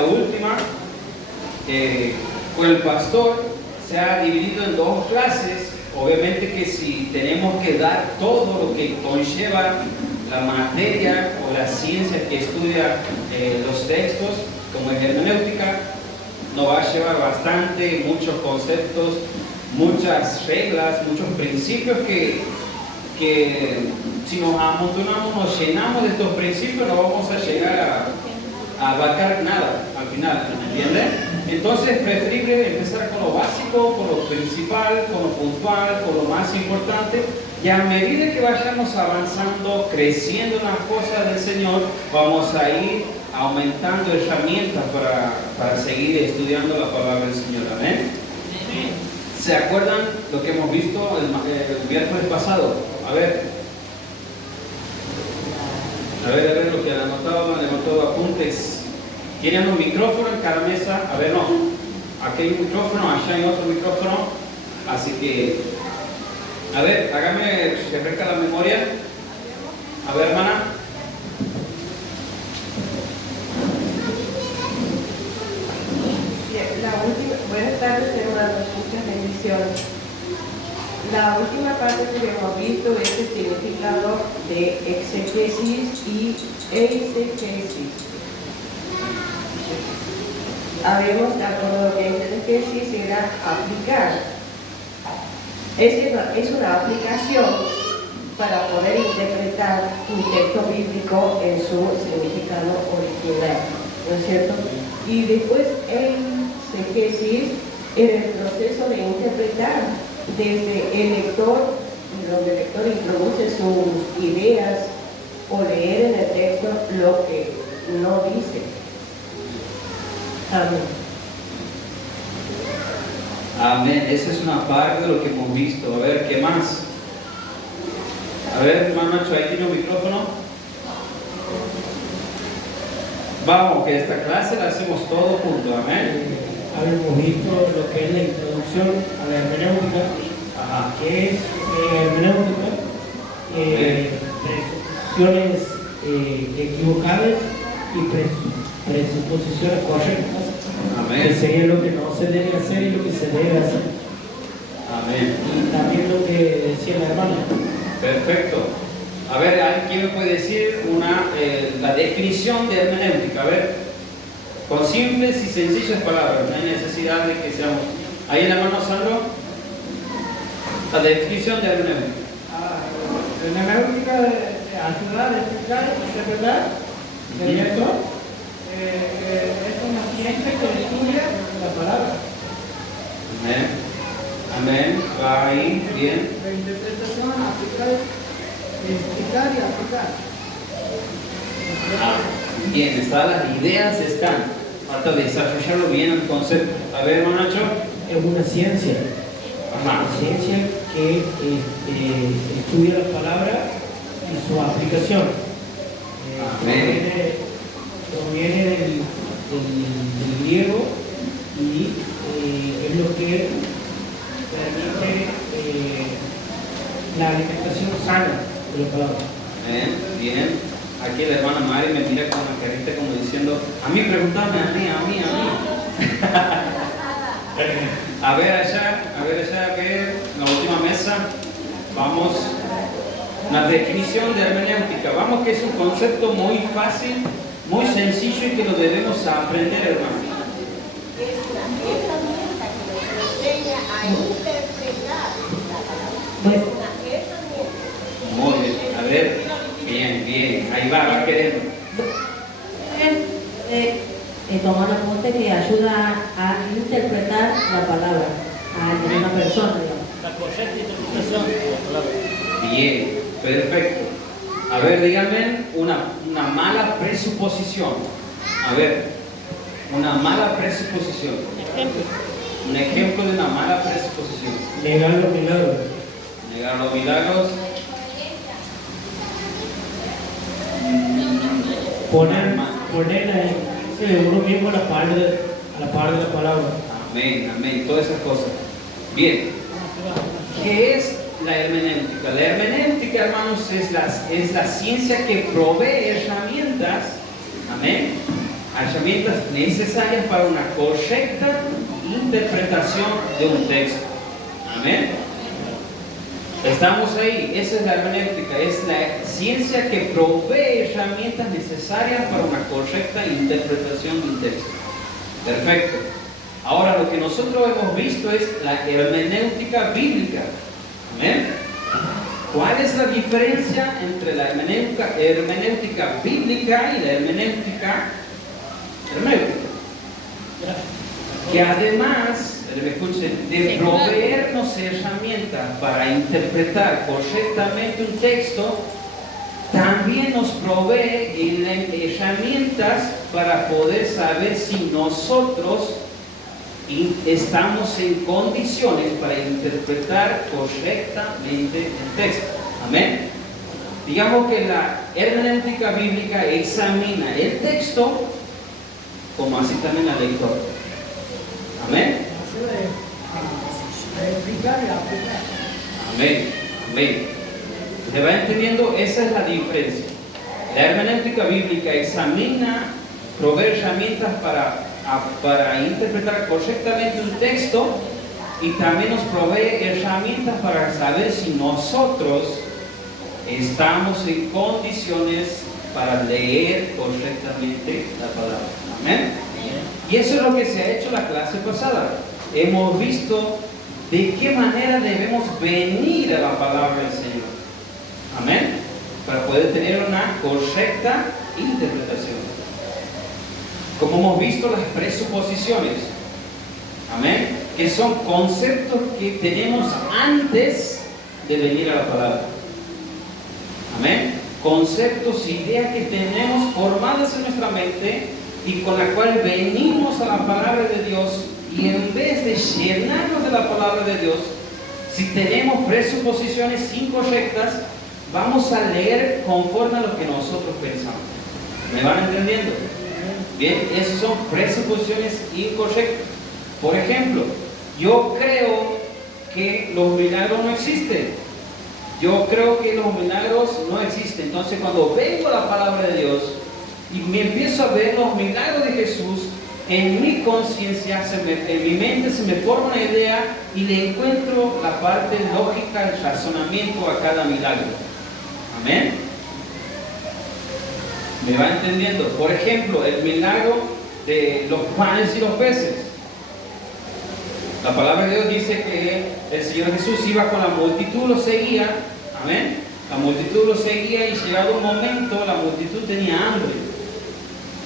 la última, con el pastor, se ha dividido en dos clases. Obviamente que si tenemos que dar todo lo que conlleva la materia o la ciencia que estudia los textos, como es hermenéutica, nos va a llevar bastante, muchos conceptos, muchas reglas, muchos principios que si nos amontonamos, nos llenamos de estos principios, no vamos a llegar a abarcar nada al final, ¿entiendes? Entonces es preferible empezar con lo básico, con lo principal, con lo puntual, con lo más importante, y a medida que vayamos avanzando, creciendo en las cosas del Señor, vamos a ir aumentando herramientas para seguir estudiando la palabra del Señor. ¿Amén? ¿Se acuerdan lo que hemos visto el miércoles pasado? A ver, lo que han anotado apuntes. ¿Tienen un micrófono en cada mesa? A ver, no. Aquí hay un micrófono, allá hay otro micrófono. Así que, a ver, hágame refrescar la memoria. A ver, hermana. Buenas tardes, hermanos. Muchas bendiciones. La última parte que hemos visto es el significado de exegesis y eisegesis. Habíamos acordado que exegesis era aplicar. Es una aplicación para poder interpretar un texto bíblico en su significado original, ¿no es cierto? Y después eisegesis era el proceso de interpretar desde el lector, donde el lector introduce sus ideas, o leer en el texto lo que no dice. Amén. Amén. Esa es una parte de lo que hemos visto. A ver, ¿qué más? A ver, hermano Nacho, ahí tiene un micrófono. Vamos, que esta clase la hacemos todos juntos. Amén. Habíamos visto lo que es la introducción a la hermenéutica, que es hermenéutica, presuposiciones equivocadas y presuposiciones correctas. Amén. Que sería lo que no se debe hacer y lo que se debe hacer. Amén. Y también lo que decía la hermana. Perfecto. A ver, ¿quién me puede decir la definición de hermenéutica? A ver, con simples y sencillas palabras, no hay necesidad de que seamos. Ahí en la mano, Sandro, la definición de hermenéutica. Hermenéutica ayudar, explicar, interpretar, sería eso. Es una ciencia que estudia la palabra. Amén. Amén. Va ahí, bien. La interpretación, aplicar, explicar y aplicar. Bien, las ideas están. Falta desarrollarlo bien el concepto. A ver, hermano Nacho. Es una ciencia. Ajá. Una ciencia que estudia la palabra y su aplicación. Amén. Proviene del griego y es lo que permite la alimentación sana de la palabra. Amén. Bien. Aquí la hermana Mari me mira con una carita como diciendo, a mí pregúntame, a mí. A ver allá, en la última mesa, vamos, la definición de hermenéutica. Vamos, que es un concepto muy fácil, muy sencillo y que lo debemos aprender, hermano. Es una herramienta que nos enseña a interpretar la palabra. Es una herramienta. Muy bien, a ver, bien, ahí va queriendo. Tomar apunte que ayuda a interpretar la palabra a una persona, digamos. La correcta interpretación de la palabra. Bien, perfecto. A ver, díganme una mala presuposición. A ver, una mala presuposición. Un ejemplo de una mala presuposición. Negar los milagros. Negar los milagros. Poner ahí uno mismo a la par de la palabra. Amén, todas esas cosas. Bien, ¿qué es la hermenéutica? La hermenéutica, hermanos, es la ciencia que provee herramientas, amén, herramientas necesarias para una correcta interpretación de un texto. Amén. Estamos ahí. Esa es la hermenéutica, es la ciencia que provee herramientas necesarias para una correcta interpretación de un texto. Perfecto. Ahora, lo que nosotros hemos visto es la hermenéutica bíblica. Amén. ¿Cuál es la diferencia entre la hermenéutica bíblica y la hermenéutica hermenéutica? Que además, me escuchen, de proveernos herramientas para interpretar correctamente un texto, también nos provee herramientas para poder saber si nosotros estamos en condiciones para interpretar correctamente el texto. Amén. Digamos que la hermenéutica bíblica examina el texto como así también la lectora. Amén. Amén. Amén. ¿Se va entendiendo? Esa es la diferencia. La hermenéutica bíblica examina, provee herramientas para interpretar correctamente un texto y también nos provee herramientas para saber si nosotros estamos en condiciones para leer correctamente la palabra. Amén. Y eso es lo que se ha hecho la clase pasada. Hemos visto de qué manera debemos venir a la palabra del Señor. Amén. Para poder tener una correcta interpretación. Como hemos visto, las presuposiciones. Amén. Que son conceptos que tenemos antes de venir a la palabra. Amén. Conceptos, ideas que tenemos formadas en nuestra mente y con la cual venimos a la palabra de Dios, y en vez de llenarnos de la palabra de Dios, si tenemos presuposiciones incorrectas, vamos a leer conforme a lo que nosotros pensamos. ¿Me van entendiendo? Bien, esas son presuposiciones incorrectas. Por ejemplo, yo creo que los milagros no existen. Yo creo que los milagros no existen. Entonces, cuando vengo a la palabra de Dios y me empiezo a ver los milagros de Jesús, en mi conciencia, en mi mente se me forma una idea y le encuentro la parte lógica, el razonamiento a cada milagro. Amén. ¿Me va entendiendo? Por ejemplo, el milagro de los panes y los peces. La palabra de Dios dice que el Señor Jesús iba con la multitud, lo seguía. Amén. La multitud lo seguía y llegado un momento la multitud tenía hambre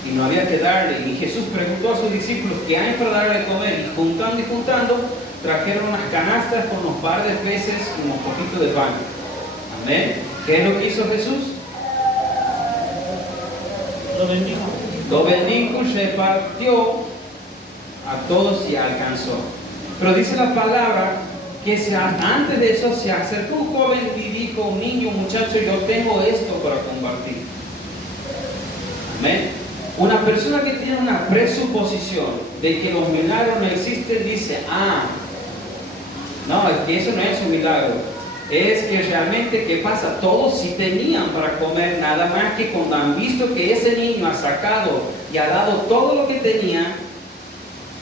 y no había que darle. Y Jesús preguntó a sus discípulos qué hay para darle de comer. Y juntando, trajeron unas canastas con unos par de peces y unos poquitos de pan. Amén. ¿Qué es lo que hizo Jesús? Lo bendijo, repartió a todos y alcanzó. Pero dice la palabra que antes de eso se acercó un joven y dijo: un niño, un muchacho, yo tengo esto para compartir. Amén. Una persona que tiene una presuposición de que los milagros no existen dice: no, es que eso no es un milagro. Es que realmente, ¿qué pasa? Todos sí tenían para comer, nada más que cuando han visto que ese niño ha sacado y ha dado todo lo que tenía,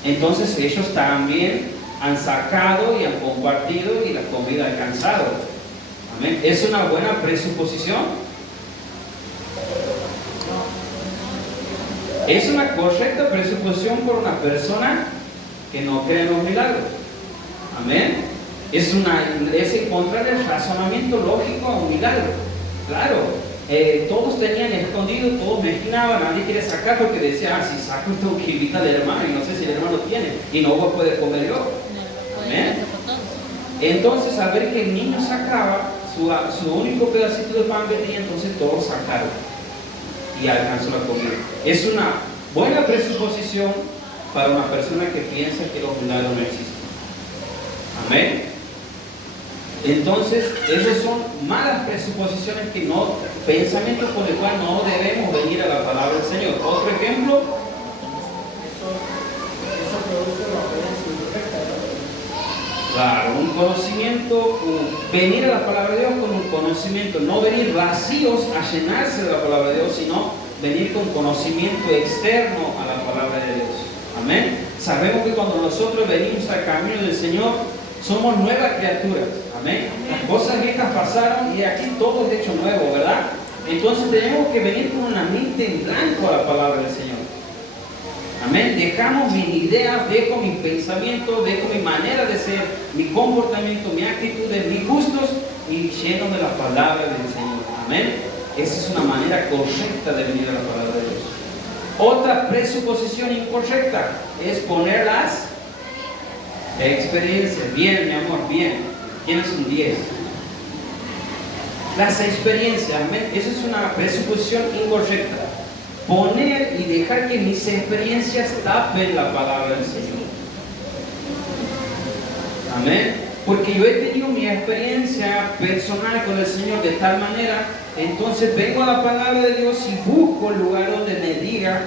entonces ellos también han sacado y han compartido y la comida ha alcanzado. Amén. ¿Es una buena presuposición? Es una correcta presuposición por una persona que no cree en los milagros. Amén. Es encontrar el razonamiento lógico a un milagro. Claro, todos tenían escondido, todos mezquinaban, nadie quiere sacar porque decía: si saco tengo que invitar al hermano y no sé si el hermano tiene y no voy a poder comer yo. Amén. Entonces, al ver que el niño sacaba su único pedacito de pan que tenía, entonces todos sacaron y alcanzó la comida. Es una buena presuposición para una persona que piensa que los milagros no existen. Amén. Entonces, esas son malas presuposiciones, pensamientos por el cual no debemos venir a la palabra del Señor. Otro ejemplo. Eso produce una obediencia imperfecta, ¿no? Claro, un conocimiento, venir a la palabra de Dios con un conocimiento, no venir vacíos a llenarse de la palabra de Dios, sino venir con conocimiento externo a la palabra de Dios. Amén. Sabemos que cuando nosotros venimos al camino del Señor, somos nuevas criaturas. Amén. Las cosas viejas pasaron y aquí todo es hecho nuevo, ¿verdad? Entonces tenemos que venir con una mente en blanco a la palabra del Señor. Amén. Dejamos mis ideas, dejo mis pensamientos, dejo mi manera de ser, mi comportamiento, mi actitudes, mis gustos y lleno de la palabra del Señor. Amén. Esa es una manera correcta de venir a la palabra de Dios. Otra presuposición incorrecta es poner las experiencias. Bien, mi amor, bien. Tienes un 10. Las experiencias, amén. Esa es una presuposición incorrecta. Poner y dejar que mis experiencias tapen la palabra del Señor. Amén. Porque yo he tenido mi experiencia personal con el Señor de tal manera, entonces vengo a la palabra de Dios y busco el lugar donde me diga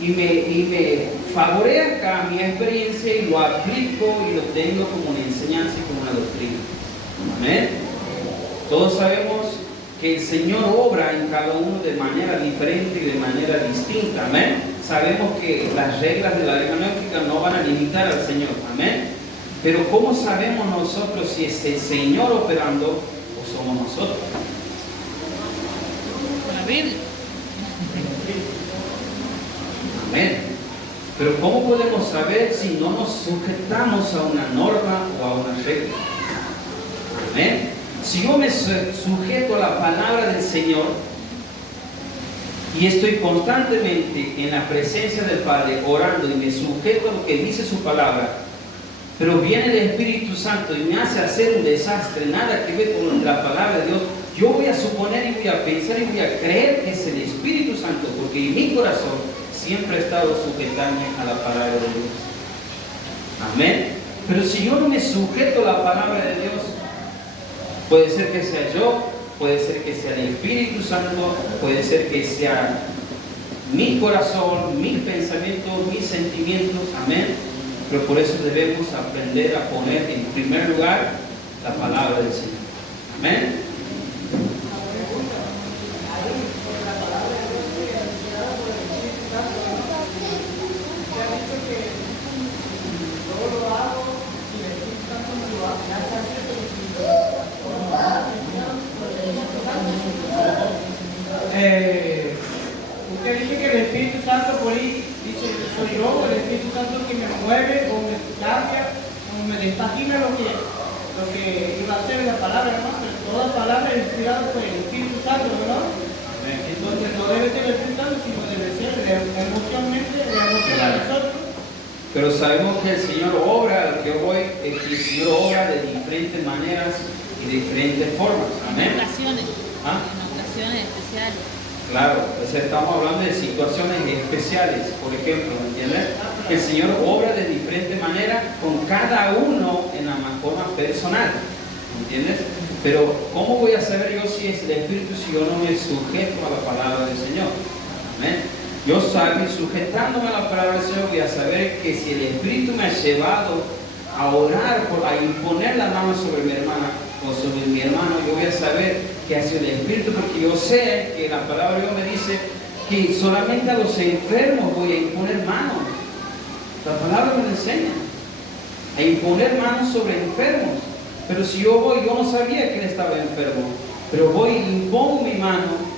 y me favorezca mi experiencia y lo aplico y lo tengo como una enseñanza y como una doctrina. Amén. Todos sabemos que el Señor obra en cada uno de manera diferente y de manera distinta. Amén. Sabemos que las reglas de la hermenéutica no van a limitar al Señor. Amén. Pero ¿cómo sabemos nosotros si es el Señor operando o somos nosotros? La Biblia. Amén. Pero ¿cómo podemos saber si no nos sujetamos a una norma o a una regla? Amén. Si yo me sujeto a la palabra del Señor y estoy constantemente en la presencia del Padre orando y me sujeto a lo que dice su palabra, pero viene el Espíritu Santo y me hace hacer un desastre, nada que ver con la palabra de Dios, yo voy a suponer y voy a pensar y voy a creer que es el Espíritu Santo, porque en mi corazón siempre he estado sujetándome a la palabra de Dios. Amén. Pero si yo no me sujeto a la palabra de Dios, puede ser que sea yo, puede ser que sea el Espíritu Santo, puede ser que sea mi corazón, mis pensamientos, mis sentimientos. Amén. Pero por eso debemos aprender a poner en primer lugar la palabra del Señor. Amén. Usted dice que el Espíritu Santo por ahí dice soy yo, el Espíritu Santo que me mueve o me cambia o me despagina lo que iba a ser la palabra, hermano. Pero toda palabra es inspirada por el Espíritu Santo, ¿verdad? Entonces no debe ser el Espíritu Santo, sino debe ser la emoción de nosotros. Pero sabemos que el Señor obra, al que voy, es que el Señor obra de diferentes maneras y de diferentes formas. Amén. En ocasiones. ¿Ah? En ocasiones especiales. Claro, pues estamos hablando de situaciones especiales, por ejemplo, ¿me entiendes? Que el Señor obra de diferente manera con cada uno en la forma personal, ¿me entiendes? Pero ¿cómo voy a saber yo si es el Espíritu si yo no me sujeto a la palabra del Señor? Amén. Yo sujetándome a la palabra del Señor voy a saber que si el Espíritu me ha llevado a orar, a imponer la mano sobre mi hermana o sobre mi hermano, yo voy a saber que ha sido el Espíritu, porque yo sé que la palabra de Dios me dice que solamente a los enfermos voy a imponer manos. La palabra me lo enseña a imponer manos sobre enfermos. Pero si yo voy, yo no sabía que él estaba enfermo, pero voy y impongo mi mano.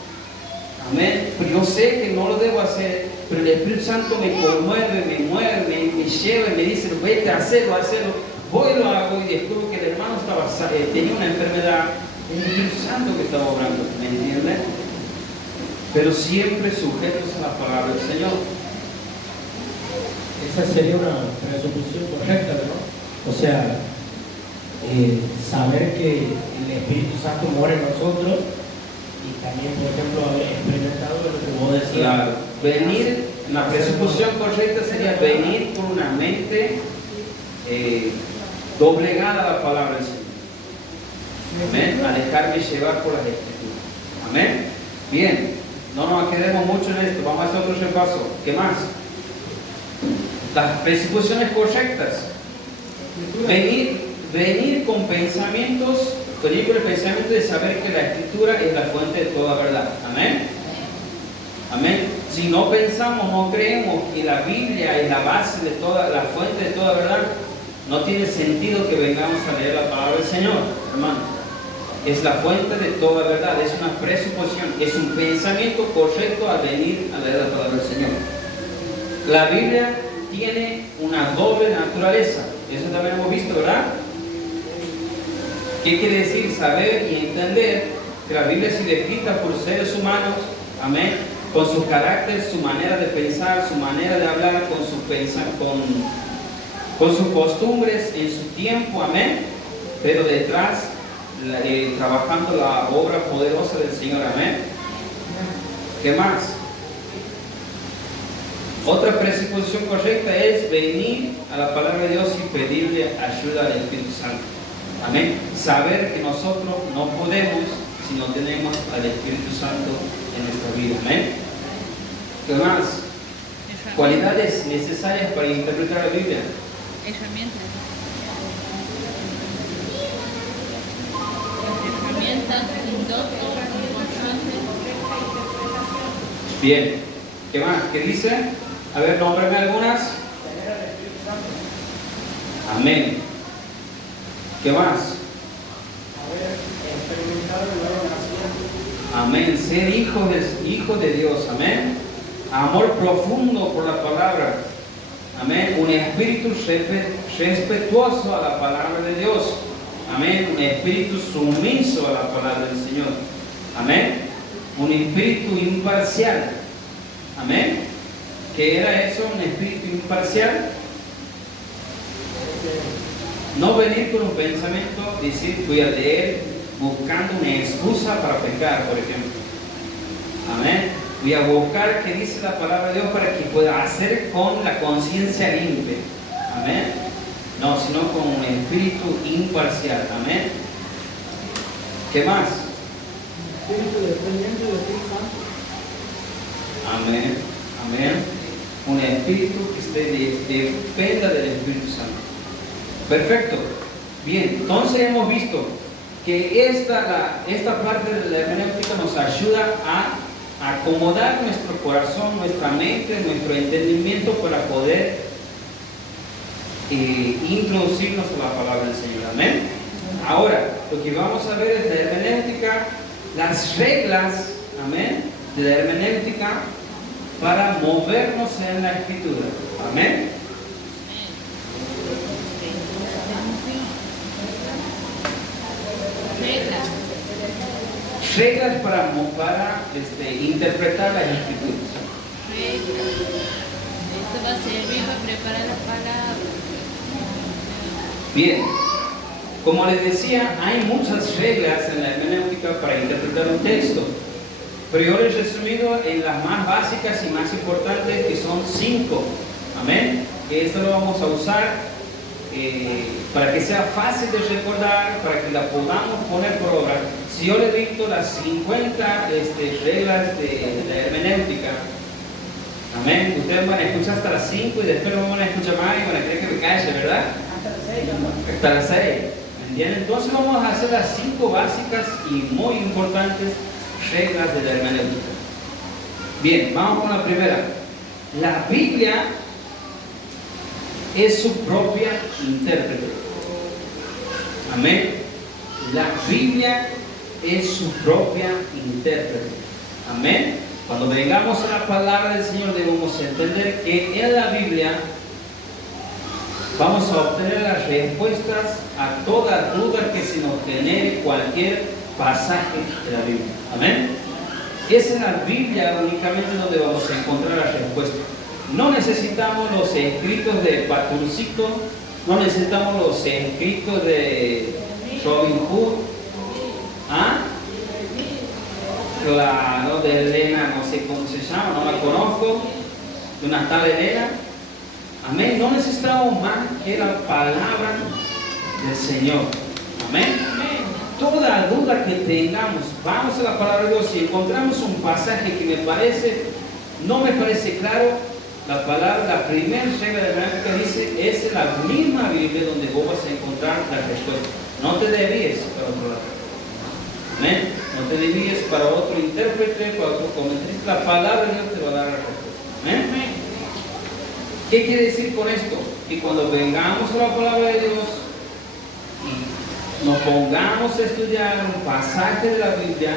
Amén. Pero yo sé que no lo debo hacer, pero el Espíritu Santo me conmueve, me mueve, me lleva y me dice, vete a hacerlo, voy y lo hago y descubro que el hermano tenía una enfermedad. Es el Espíritu Santo que estaba obrando, ¿me entienden? Pero siempre sujetos a la palabra del Señor. Esa sería una presuposición correcta, ¿no? O sea, saber que el Espíritu Santo mora en nosotros y también, por ejemplo, haber experimentado lo que vos decías. Claro, venir, la presuposición correcta sería venir con una mente doblegada a la palabra del Señor. Amén. A dejarme llevar por las Escrituras. Amén. Bien, no nos quedemos mucho en esto. Vamos a hacer otro repaso. ¿Qué más? Las presuposiciones correctas. Venir con pensamientos, venir con el pensamiento de saber que la Escritura es la fuente de toda verdad. Amén. Amén. Si no pensamos, no creemos que la Biblia es la base de toda, la fuente de toda verdad, no tiene sentido que vengamos a leer la palabra del Señor, hermano. Es la fuente de toda verdad, es una presuposición, es un pensamiento correcto al venir a leer la palabra del Señor. La Biblia tiene una doble naturaleza, eso también hemos visto, ¿verdad? ¿Qué quiere decir? Saber y entender que la Biblia ha sido escrita por seres humanos, amén, con su carácter, su manera de pensar, su manera de hablar, con sus costumbres en su tiempo, amén, pero detrás trabajando la obra poderosa del Señor, amén. ¿Qué más? Otra presuposición correcta es venir a la palabra de Dios y pedirle ayuda al Espíritu Santo, amén. Saber que nosotros no podemos si no tenemos al Espíritu Santo en nuestra vida, amén. ¿Qué más? Cualidades necesarias para interpretar la Biblia. Herramientas, indocto, importante. Bien. ¿Qué más? ¿Qué dice? A ver, nómbrame algunas. Amén. ¿Qué más? Amén. Ser hijo de Dios. Amén. Amor profundo por la palabra. Amén. Un espíritu respetuoso a la palabra de Dios. Amén. Un espíritu sumiso a la palabra del Señor. Amén. Un espíritu imparcial. Amén. ¿Qué era eso? Un espíritu imparcial. No venir con un pensamiento, decir voy a leer buscando una excusa para pecar, por ejemplo. Amén. Voy a buscar qué dice la palabra de Dios para que pueda hacer con la conciencia limpia. Amén. No, sino con un espíritu imparcial. Amén. ¿Qué más? Espíritu dependiente del Espíritu Santo. Amén. Amén. Un espíritu que dependa del Espíritu Santo. Perfecto. Bien, entonces hemos visto que esta parte de la hermenéutica nos ayuda a acomodar nuestro corazón, nuestra mente, nuestro entendimiento para poder introducirnos a la palabra del Señor. Amén. Ahora, lo que vamos a ver es la hermenéutica, las reglas, amén, de la hermenéutica para movernos en la Escritura. Amén. Reglas para interpretar las Escrituras. Esto va a servir para preparar la palabra. Bien, como les decía, hay muchas reglas en la hermenéutica para interpretar un texto, pero yo les he resumido en las más básicas y más importantes, que son 5. Amén. Que esto lo vamos a usar para que sea fácil de recordar, para que la podamos poner por obra. Si yo les dicto las 50 reglas de la hermenéutica, amén, ustedes van a escuchar hasta las 5 y después no van a escuchar más y van a creer que me calle, ¿verdad? Hasta las 6. ¿Me entienden? Entonces vamos a hacer las 5 básicas y muy importantes reglas de la hermenéutica. Bien, vamos con la primera. La Biblia es su propia intérprete. Amén. La Biblia es su propia intérprete. Amén. Cuando vengamos a la palabra del Señor debemos entender que en la Biblia vamos a obtener las respuestas a toda duda que se nos genere cualquier pasaje de la Biblia. Amén. Es en la Biblia únicamente donde vamos a encontrar las respuestas. No necesitamos los escritos de Paturcito, no necesitamos los escritos de Robin Hood, claro, de Elena, no sé cómo se llama, no la conozco, de una tal Elena. Amén. No necesitamos más que la palabra del Señor. Amén. Toda duda que tengamos, vamos a la palabra de Dios y encontramos un pasaje que no me parece claro. La primera regla de la hermenéutica dice, es la misma Biblia donde vos vas a encontrar la respuesta. No te desvíes para otro lado. Amén. No te divides para otro intérprete, para otro comentarista. La palabra de Dios te va a dar la respuesta. ¿Amén? ¿Qué quiere decir con esto? Que cuando vengamos a la palabra de Dios y nos pongamos a estudiar un pasaje de la Biblia,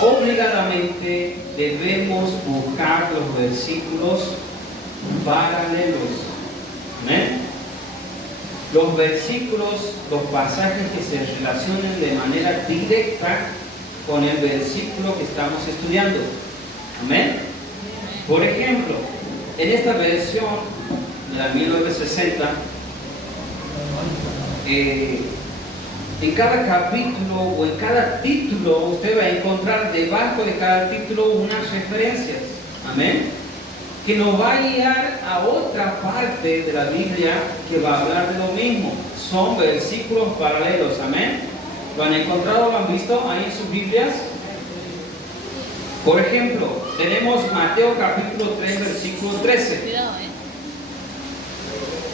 obligadamente debemos buscar los versículos paralelos. ¿Amén? Los versículos, los pasajes que se relacionen de manera directa con el versículo que estamos estudiando. Amén. Por ejemplo, en esta versión de la 1960, en cada capítulo o en cada título usted va a encontrar debajo de cada título unas referencias. Amén. Que nos va a guiar a otra parte de la Biblia que va a hablar de lo mismo. Son versículos paralelos. Amén. ¿Lo han encontrado? ¿Lo han visto ahí en sus Biblias? Por ejemplo, tenemos Mateo capítulo 3, versículo 13. Cuidado,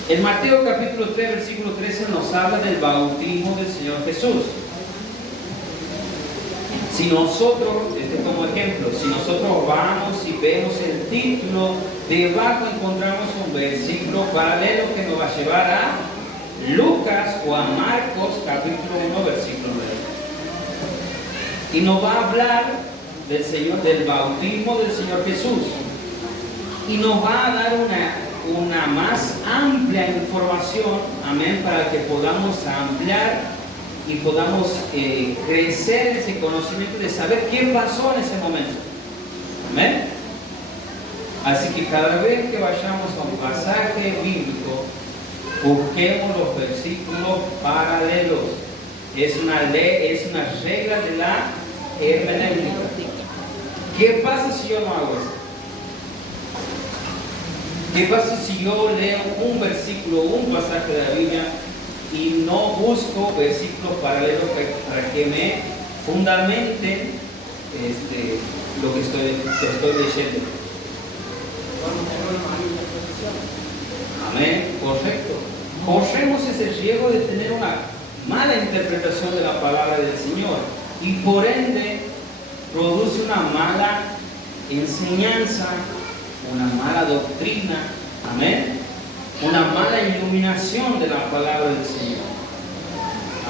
En Mateo capítulo 3, versículo 13 nos habla del bautismo del Señor Jesús. Si nosotros, como ejemplo, si nosotros vamos y vemos el título, debajo encontramos un versículo paralelo que nos va a llevar a Lucas o a Marcos capítulo 1, versículo 9. Y nos va a hablar del Señor, del bautismo del Señor Jesús. Y nos va a dar una más amplia información, amén, para que podamos ampliar y podamos crecer en ese conocimiento de saber qué pasó en ese momento. Amén. Así que cada vez que vayamos a un pasaje bíblico, busquemos los versículos paralelos. Es una ley, es una regla de la hermenéutica. ¿Qué pasa si yo no hago eso? ¿Qué pasa si yo leo un versículo, un pasaje de la Biblia y no busco versículos paralelos para que me fundamenten lo que estoy leyendo? Amén, correcto. Corremos ese riesgo de tener una mala interpretación de la palabra del Señor y por ende produce una mala enseñanza, una mala doctrina, amén, una mala iluminación de la palabra del Señor.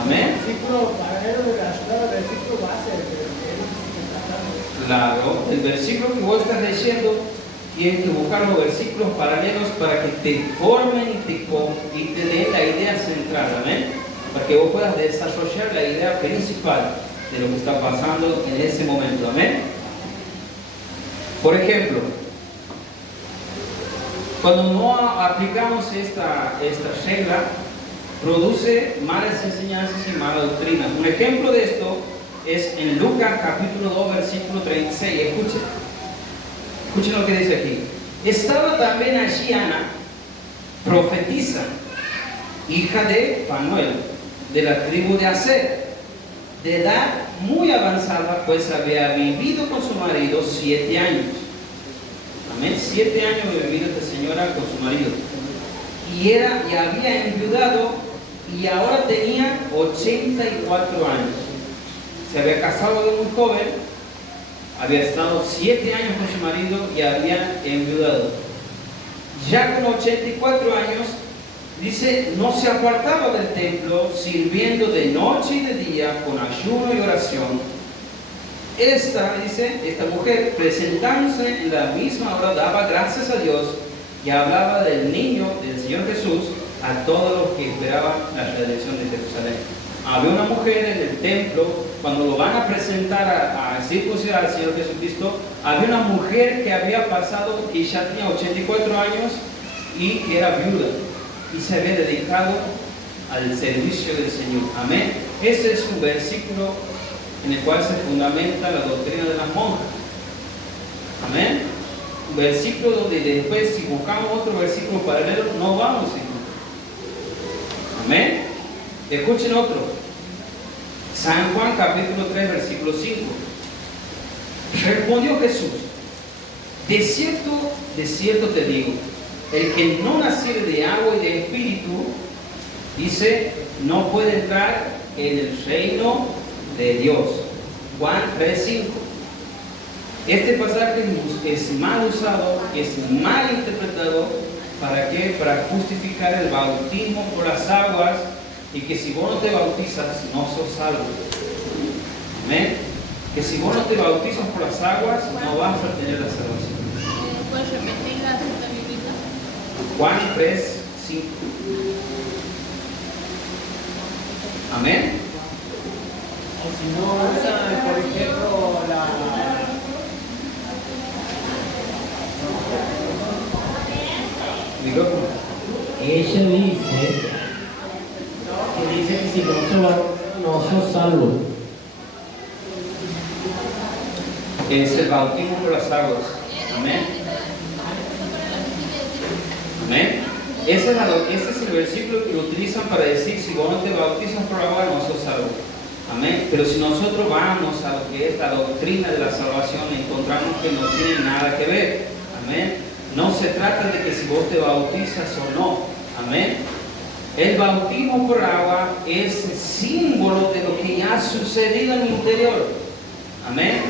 Amén. Versículo paralelo de la versículo base Claro, el versículo que vos estás leyendo tienes que buscar los versículos paralelos para que te formen y te den la idea central, amén, para que vos puedas desarrollar la idea principal de lo que está pasando en ese momento, amén. Por ejemplo, cuando no aplicamos esta regla, produce malas enseñanzas y mala doctrina. Un ejemplo de esto es en Lucas capítulo 2, versículo 36. Escuchen lo que dice aquí. Estaba también allí Ana, profetisa, hija de Fanuel, de la tribu de Aser, de edad muy avanzada, pues había vivido con su marido 7 años. Amén, 7 años había vivido esta señora con su marido. Y había enviudado y ahora tenía 84 años. Se había casado de muy joven, había estado 7 años con su marido y había enviudado. Ya con 84 años, dice, no se apartaba del templo, sirviendo de noche y de día con ayuno y oración. Esta mujer, presentándose en la misma hora, daba gracias a Dios y hablaba del niño, del Señor Jesús, a todos los que esperaban la redención de Jerusalén. Había una mujer en el templo, cuando lo van a presentar a circuncidar al Señor Jesucristo, había una mujer que había pasado y ya tenía 84 años y que era viuda y se había dedicado al servicio del Señor. Amén. Ese es un versículo en el cual se fundamenta la doctrina de las monjas. Amén. Un versículo donde después, si buscamos otro versículo paralelo, no vamos a encontrar. Amén. Escuchen otro. San Juan capítulo 3, versículo 5. Respondió Jesús: de cierto te digo, el que no naciere de agua y de espíritu, dice, no puede entrar en el reino de Dios. Juan 3:5. Este pasaje es mal usado, es mal interpretado. ¿Para qué? Para justificar el bautismo por las aguas y que si vos no te bautizas, no sos salvo. Amén. Que si vos no te bautizas por las aguas, no vas a tener la salvación. ¿Puedes repetir la cita bíblica? Juan 3:5. Amén. O si no usan, por ejemplo, Micrófono. Ella dice que si no se bautiza, no sos salvo. Es el bautismo por las aguas. Amén. Amén. Ese es el versículo que utilizan para decir: si vos no te bautizas por agua, no sos salvo. Amén. Pero si nosotros vamos a lo que es la doctrina de la salvación, encontramos que no tiene nada que ver. Amén. No se trata de que si vos te bautizas o no. Amén. El bautismo por agua es símbolo de lo que ya ha sucedido en mi interior. Amén.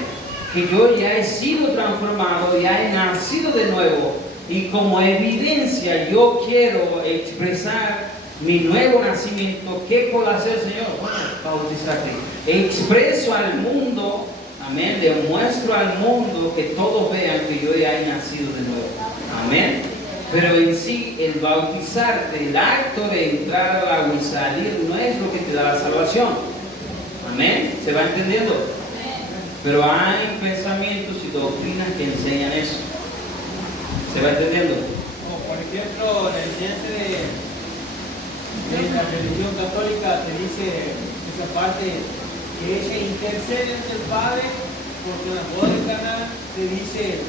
Que yo ya he sido transformado, ya he nacido de nuevo. Y como evidencia yo quiero expresar mi nuevo nacimiento. ¿Qué puedo hacer, Señor? Bueno, bautizarte. Expreso al mundo, amén, demuestro al mundo que todos vean que yo ya he nacido de nuevo. Amén. Pero en sí, el bautizarte, el acto de entrar al agua y salir, no es lo que te da la salvación. Amén. ¿Se va entendiendo? Pero hay pensamientos y doctrinas que enseñan eso. ¿Se va entendiendo? como por ejemplo, la enseñanza de la religión católica te dice esa parte que ella intercede ante el Padre porque en la boda de Caná te dice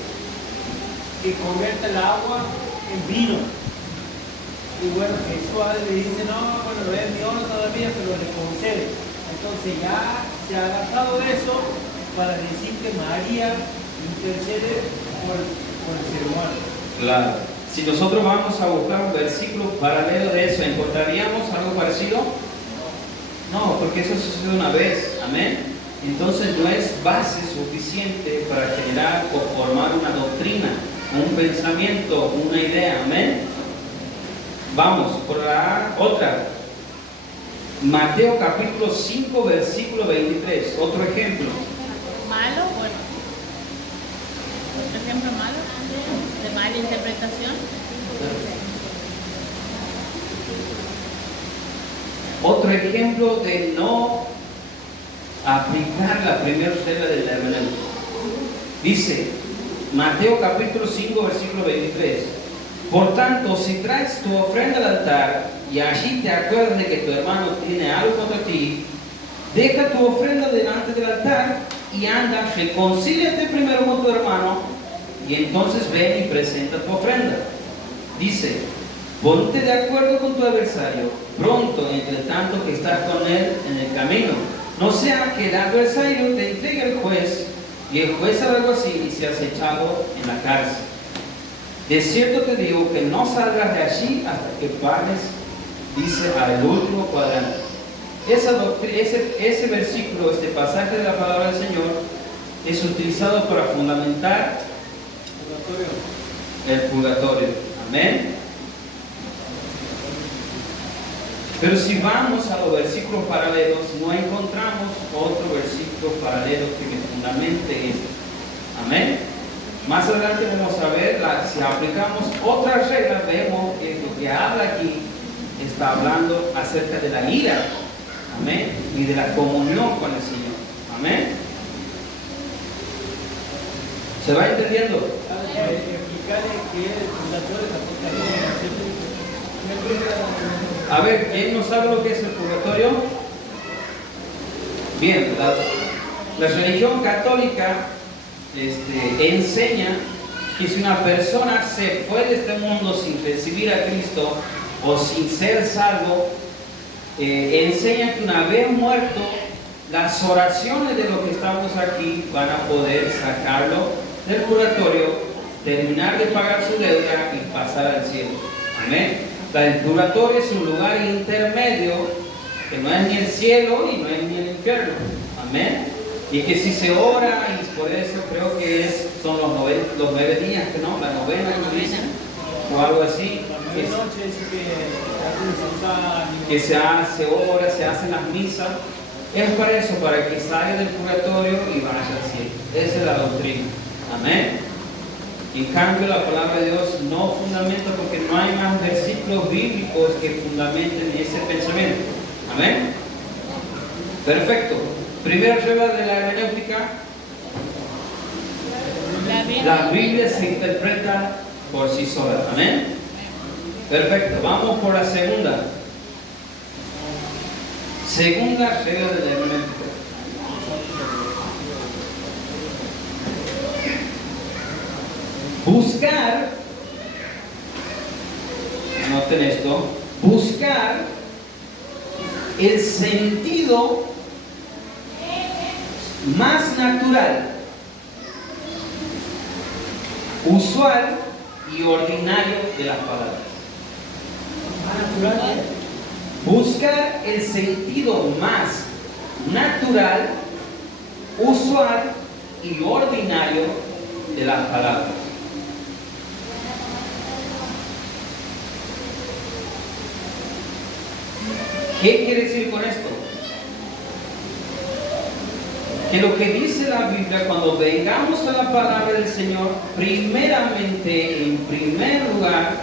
que convierta el agua en vino. Y bueno, Jesús le dice, no, bueno, no es mi hora todavía, pero le concede. Entonces ya se ha agarrado eso para decir que María intercede por el ser humano. Claro. Si nosotros vamos a buscar un versículo paralelo de eso, ¿encontraríamos algo parecido? No, porque eso sucedió una vez. Amén. Entonces no es base suficiente para generar o formar una doctrina, un pensamiento, una idea. Amén. Vamos por la otra. Mateo capítulo 5, versículo 23. Otro ejemplo. Malo, bueno. Otro ejemplo malo, de mala interpretación. Otro ejemplo de no aplicar la primera regla de la hermenéutica. Dice Mateo capítulo 5, versículo 23. Por tanto, si traes tu ofrenda al altar y allí te acuerdas de que tu hermano tiene algo contra ti, deja tu ofrenda delante del altar y anda, reconcíliate primero con tu hermano y entonces ven y presenta tu ofrenda. Dice, ponte de acuerdo con tu adversario pronto, entre tanto que estás con él en el camino. No sea que el adversario te entregue al juez y el juez haga algo así y seas echado en la cárcel. De cierto te digo que no salgas de allí hasta que pagues, dice, al último cuadrante. Ese versículo, este pasaje de la palabra del Señor, es utilizado para fundamentar el purgatorio. Amén. Pero si vamos a los versículos paralelos, no encontramos otro versículo paralelo que me fundamente esto. Amén. Más adelante vamos a ver, si aplicamos otras reglas, vemos que lo que habla aquí está hablando acerca de la ira. Amén. Y de la comunión con el Señor. Amén. ¿Se va entendiendo? A ver, ¿quién no sabe lo que es el purgatorio? Bien, la religión católica enseña que si una persona se fue de este mundo sin recibir a Cristo o sin ser salvo, enseña que una vez muerto, las oraciones de los que estamos aquí van a poder sacarlo del purgatorio, terminar de pagar su deuda y pasar al cielo. Amén. El purgatorio es un lugar intermedio que no es ni el cielo y no es ni el infierno. Amén. Y que si se ora, y por eso creo que son los 9 días, ¿no? La novena, ¿no dice? O algo así. Que se ora, se hacen las misas. Es para eso, para que salga del purgatorio y vaya al cielo. Esa es la doctrina. Amén. En cambio, la palabra de Dios no fundamenta, porque no hay más versículos bíblicos que fundamenten ese pensamiento. Amén. Perfecto. Primera regla de la hermenéutica. La Biblia se interpreta por sí sola. Amén. Perfecto. Vamos por la segunda. Segunda regla de la hermenéutica. Buscar, anoten esto, buscar el sentido más natural, usual y ordinario de las palabras. Buscar el sentido más natural, usual y ordinario de las palabras. ¿Qué quiere decir con esto? Que lo que dice la Biblia, cuando vengamos a la palabra del Señor, primeramente, en primer lugar,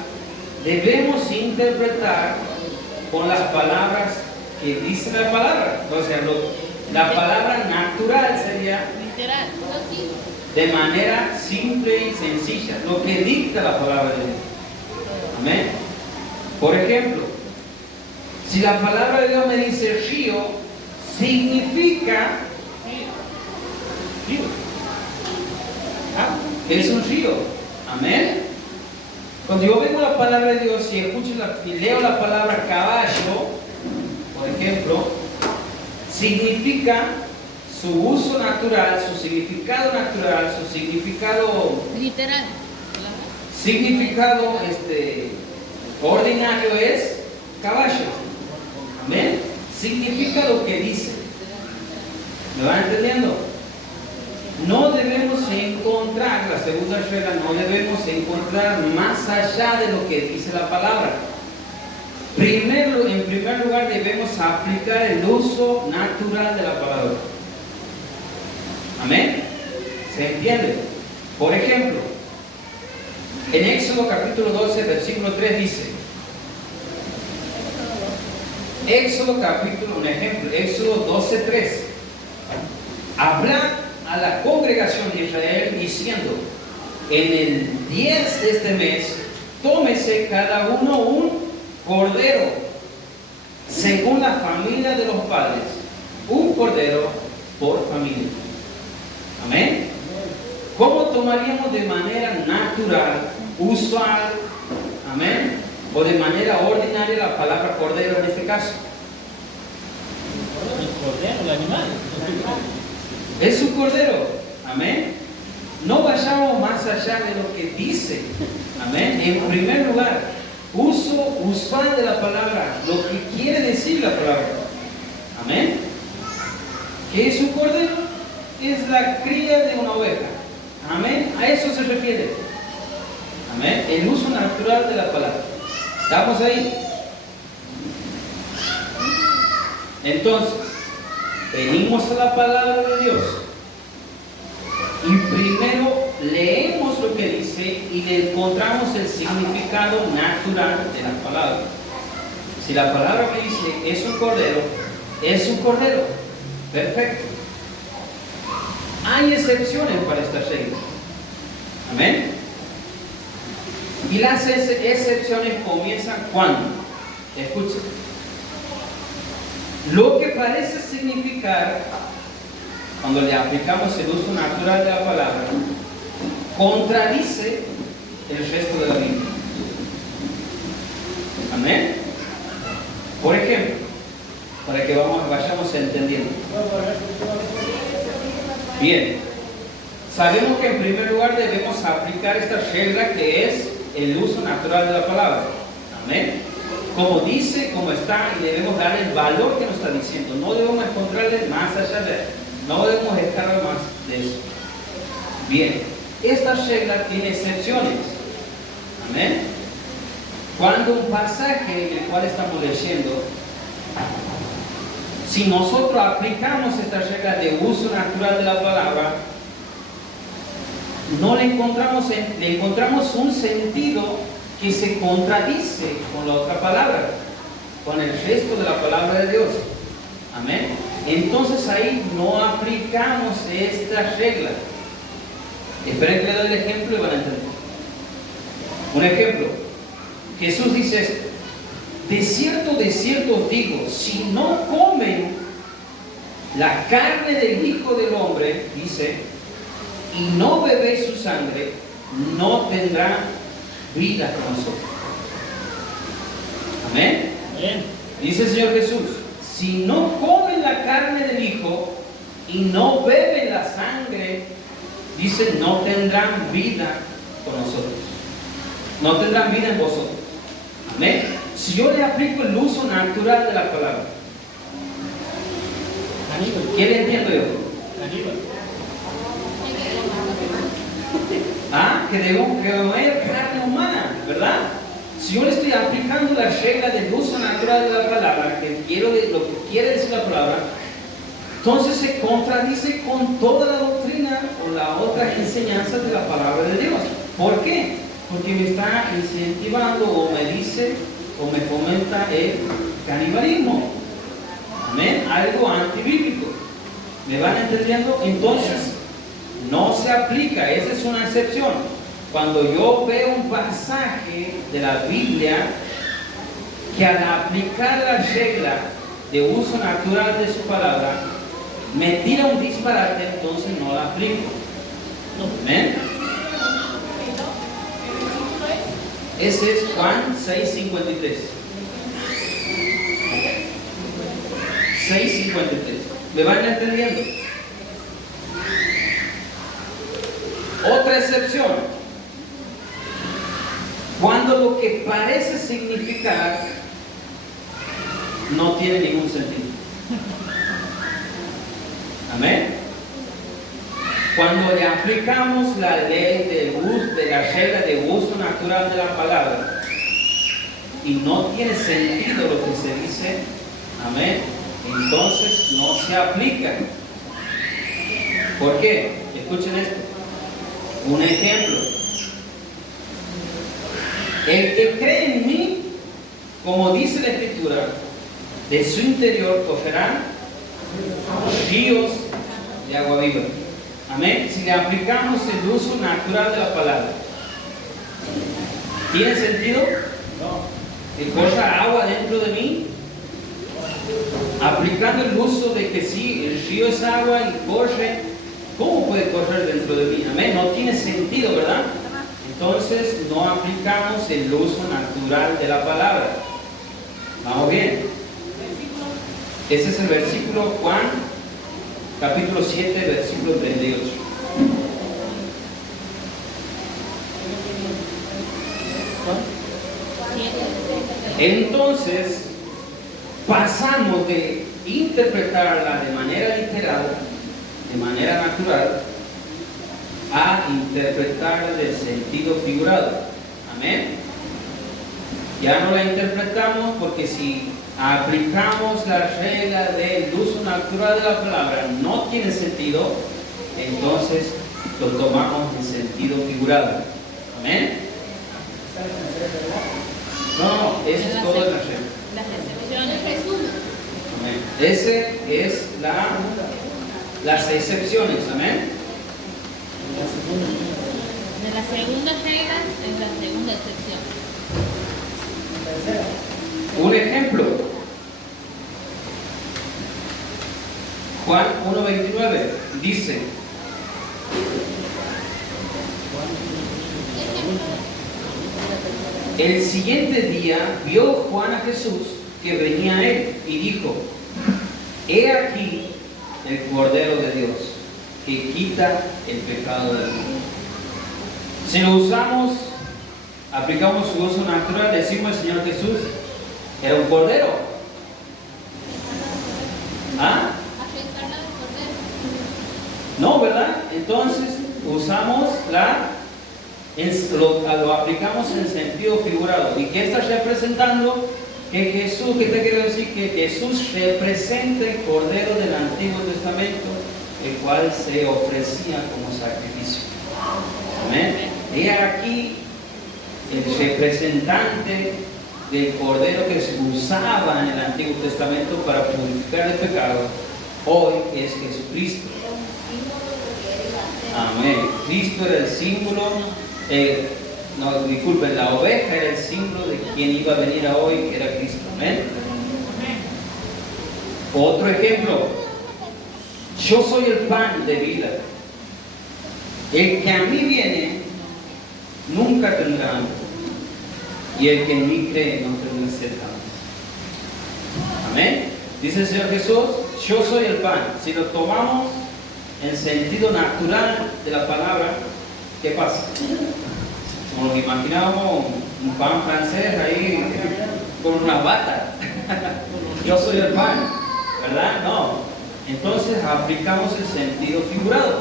debemos interpretar con las palabras que dice la palabra. O sea, la palabra natural sería Literal. de manera simple y sencilla, lo que dicta la palabra de Dios. Amén. Por ejemplo, si la palabra de Dios me dice río, significa río. Es un río. Amén. Cuando yo vengo a la palabra de Dios y escucho y leo la palabra caballo, por ejemplo, significa su uso natural, su significado natural, su significado Literal. significado ordinario es caballo. Amén. Significa lo que dice. ¿Me van entendiendo? No debemos encontrar, la segunda regla, no debemos encontrar más allá de lo que dice la palabra. En primer lugar, debemos aplicar el uso natural de la palabra. Amén. ¿Se entiende? Por ejemplo, en Éxodo capítulo 12, versículo 3 dice, un ejemplo, Éxodo 12:3. Habla a la congregación de Israel diciendo, en el 10 de este mes, tómese cada uno un cordero, según la familia de los padres, un cordero por familia. Amén. ¿Cómo tomaríamos de manera natural, usual, amén, o de manera ordinaria la palabra cordero en este caso? El cordero, el animal. Es un cordero. Amén. No vayamos más allá de lo que dice. Amén. En primer lugar, uso usual de la palabra, lo que quiere decir la palabra. Amén. ¿Qué es un cordero? Es la cría de una oveja. Amén. A eso se refiere. Amén. El uso natural de la palabra. ¿Estamos ahí? Entonces, venimos a la palabra de Dios y primero leemos lo que dice y le encontramos el significado natural de la palabra. Si la palabra que dice es un cordero, es un cordero. Perfecto. Hay excepciones para esta regla. Amén. Y las excepciones comienzan cuando, escuchen, lo que parece significar, cuando le aplicamos el uso natural de la palabra, contradice el resto de la Biblia. Amén. Por ejemplo, para que vayamos entendiendo. Bien, sabemos que en primer lugar debemos aplicar esta regla que es el uso natural de la palabra. Amén. Como dice, como está, y debemos darle el valor que nos está diciendo. No debemos encontrarle más allá No debemos estar más de eso. Bien, esta regla tiene excepciones. Amén. Cuando un pasaje en el cual estamos leyendo, si nosotros aplicamos esta regla de uso natural de la palabra, no le encontramos un sentido que se contradice con la otra palabra, con el resto de la palabra de Dios. Amén. Entonces ahí no aplicamos esta regla. Esperen que le doy el ejemplo y van a entender. Un ejemplo. Jesús dice esto: de cierto os digo, si no comen la carne del Hijo del Hombre, dice, y no bebéis su sangre, no tendrán vida con nosotros. Amén. Amén. Dice el Señor Jesús: si no comen la carne del Hijo y no beben la sangre, dice, no tendrán vida con nosotros. No tendrán vida en vosotros. Amén. Si yo le aplico el uso natural de la palabra, Aníbal. ¿qué le entiendo yo? Aníbal. Que debemos comer carne humana, ¿verdad? Si yo le estoy aplicando la regla del uso natural de la palabra, lo que quiere decir la palabra, entonces se contradice con toda la doctrina o la otra enseñanza de la palabra de Dios. ¿Por qué? Porque me está incentivando o me dice o me fomenta el canibalismo. Amén. Algo antibíblico. ¿Me van entendiendo? Entonces, no se aplica. Esa es una excepción. Cuando yo veo un pasaje de la Biblia que al aplicar la regla de uso natural de su palabra me tira un disparate, entonces no la aplico. ¿Amén? Ese es Juan 6:53. 6:53. ¿Me van entendiendo? Otra excepción. Cuando lo que parece significar no tiene ningún sentido. Amén. Cuando le aplicamos la ley de la regla de uso natural de la palabra y no tiene sentido lo que se dice, amén, entonces no se aplica. ¿Por qué? Escuchen esto. Un ejemplo. El que cree en mí, como dice la Escritura, de su interior correrán ríos de agua viva. Amén. Si le aplicamos el uso natural de la palabra, ¿tiene sentido? No. ¿Que corra agua dentro de mí? Aplicando el uso de que sí, el río es agua y corre, ¿cómo puede correr dentro de mí? Amén. No tiene sentido, ¿verdad? Entonces no aplicamos el uso natural de la palabra. ¿Vamos bien? Ese es el versículo Juan, capítulo 7, versículo 38. Entonces, pasamos de interpretarla de manera literal, de manera natural, a interpretarla de sentido figurado. Amén. Ya no la interpretamos porque si aplicamos la regla del uso natural de la palabra no tiene sentido, entonces lo tomamos en sentido figurado. Amén. No, eso es todo en la regla. Las excepciones. Amén. Ese es las excepciones. Amén. De la segunda regla es la segunda excepción. Un ejemplo. Juan 1:29 dice: el siguiente día vio Juan a Jesús que venía a él y dijo: he aquí el Cordero de Dios que quita el pecado del mundo. Si lo usamos, aplicamos su uso natural, decimos el Señor Jesús era un cordero. ¿Ah? No, ¿verdad? Entonces usamos lo aplicamos en sentido figurado. ¿Y qué está representando? Que Jesús, ¿qué te quiero decir? Que Jesús representa el Cordero del Antiguo Testamento, el cual se ofrecía como sacrificio. Amén. Y aquí el representante del Cordero que se usaba en el Antiguo Testamento para purificar el pecado, hoy es Jesucristo. Amén. Cristo era el símbolo, no, disculpen, la oveja era el símbolo de quien iba a venir a hoy, que era Cristo. Amén. Otro ejemplo, yo soy el pan de vida. El que a mí viene nunca tendrá hambre, y el que en mí cree no tendrá sed jamás. Amén. Dice el Señor Jesús, yo soy el pan. Si lo tomamos en sentido natural de la palabra, ¿qué pasa? Como nos imaginábamos un pan francés ahí con una bata. Yo soy el pan, ¿verdad? No. Entonces aplicamos el sentido figurado.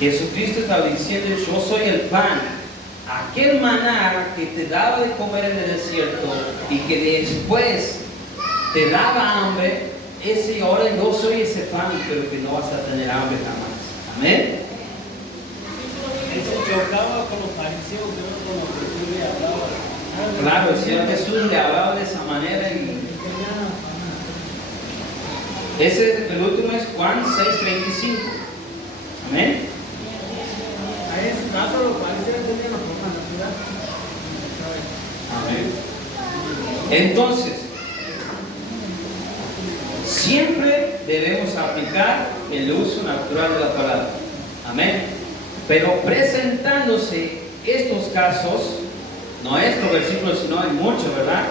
Jesucristo estaba diciendo, yo soy el pan. Aquel maná que te daba de comer en el desierto y que después te daba hambre, ese ahora yo soy ese pan, pero que no vas a tener hambre jamás. Amén. Él se chocaba con los fariseos, con los que Jesús le hablaba. Claro, el Señor Jesús le hablaba de esa manera y el último es Juan 6:35. Amén. A ese caso los fariseos tenían la forma natural. Amén. Entonces, siempre debemos aplicar el uso natural de la palabra. Amén. Pero presentándose estos casos, no estos versículos, sino hay muchos, ¿verdad?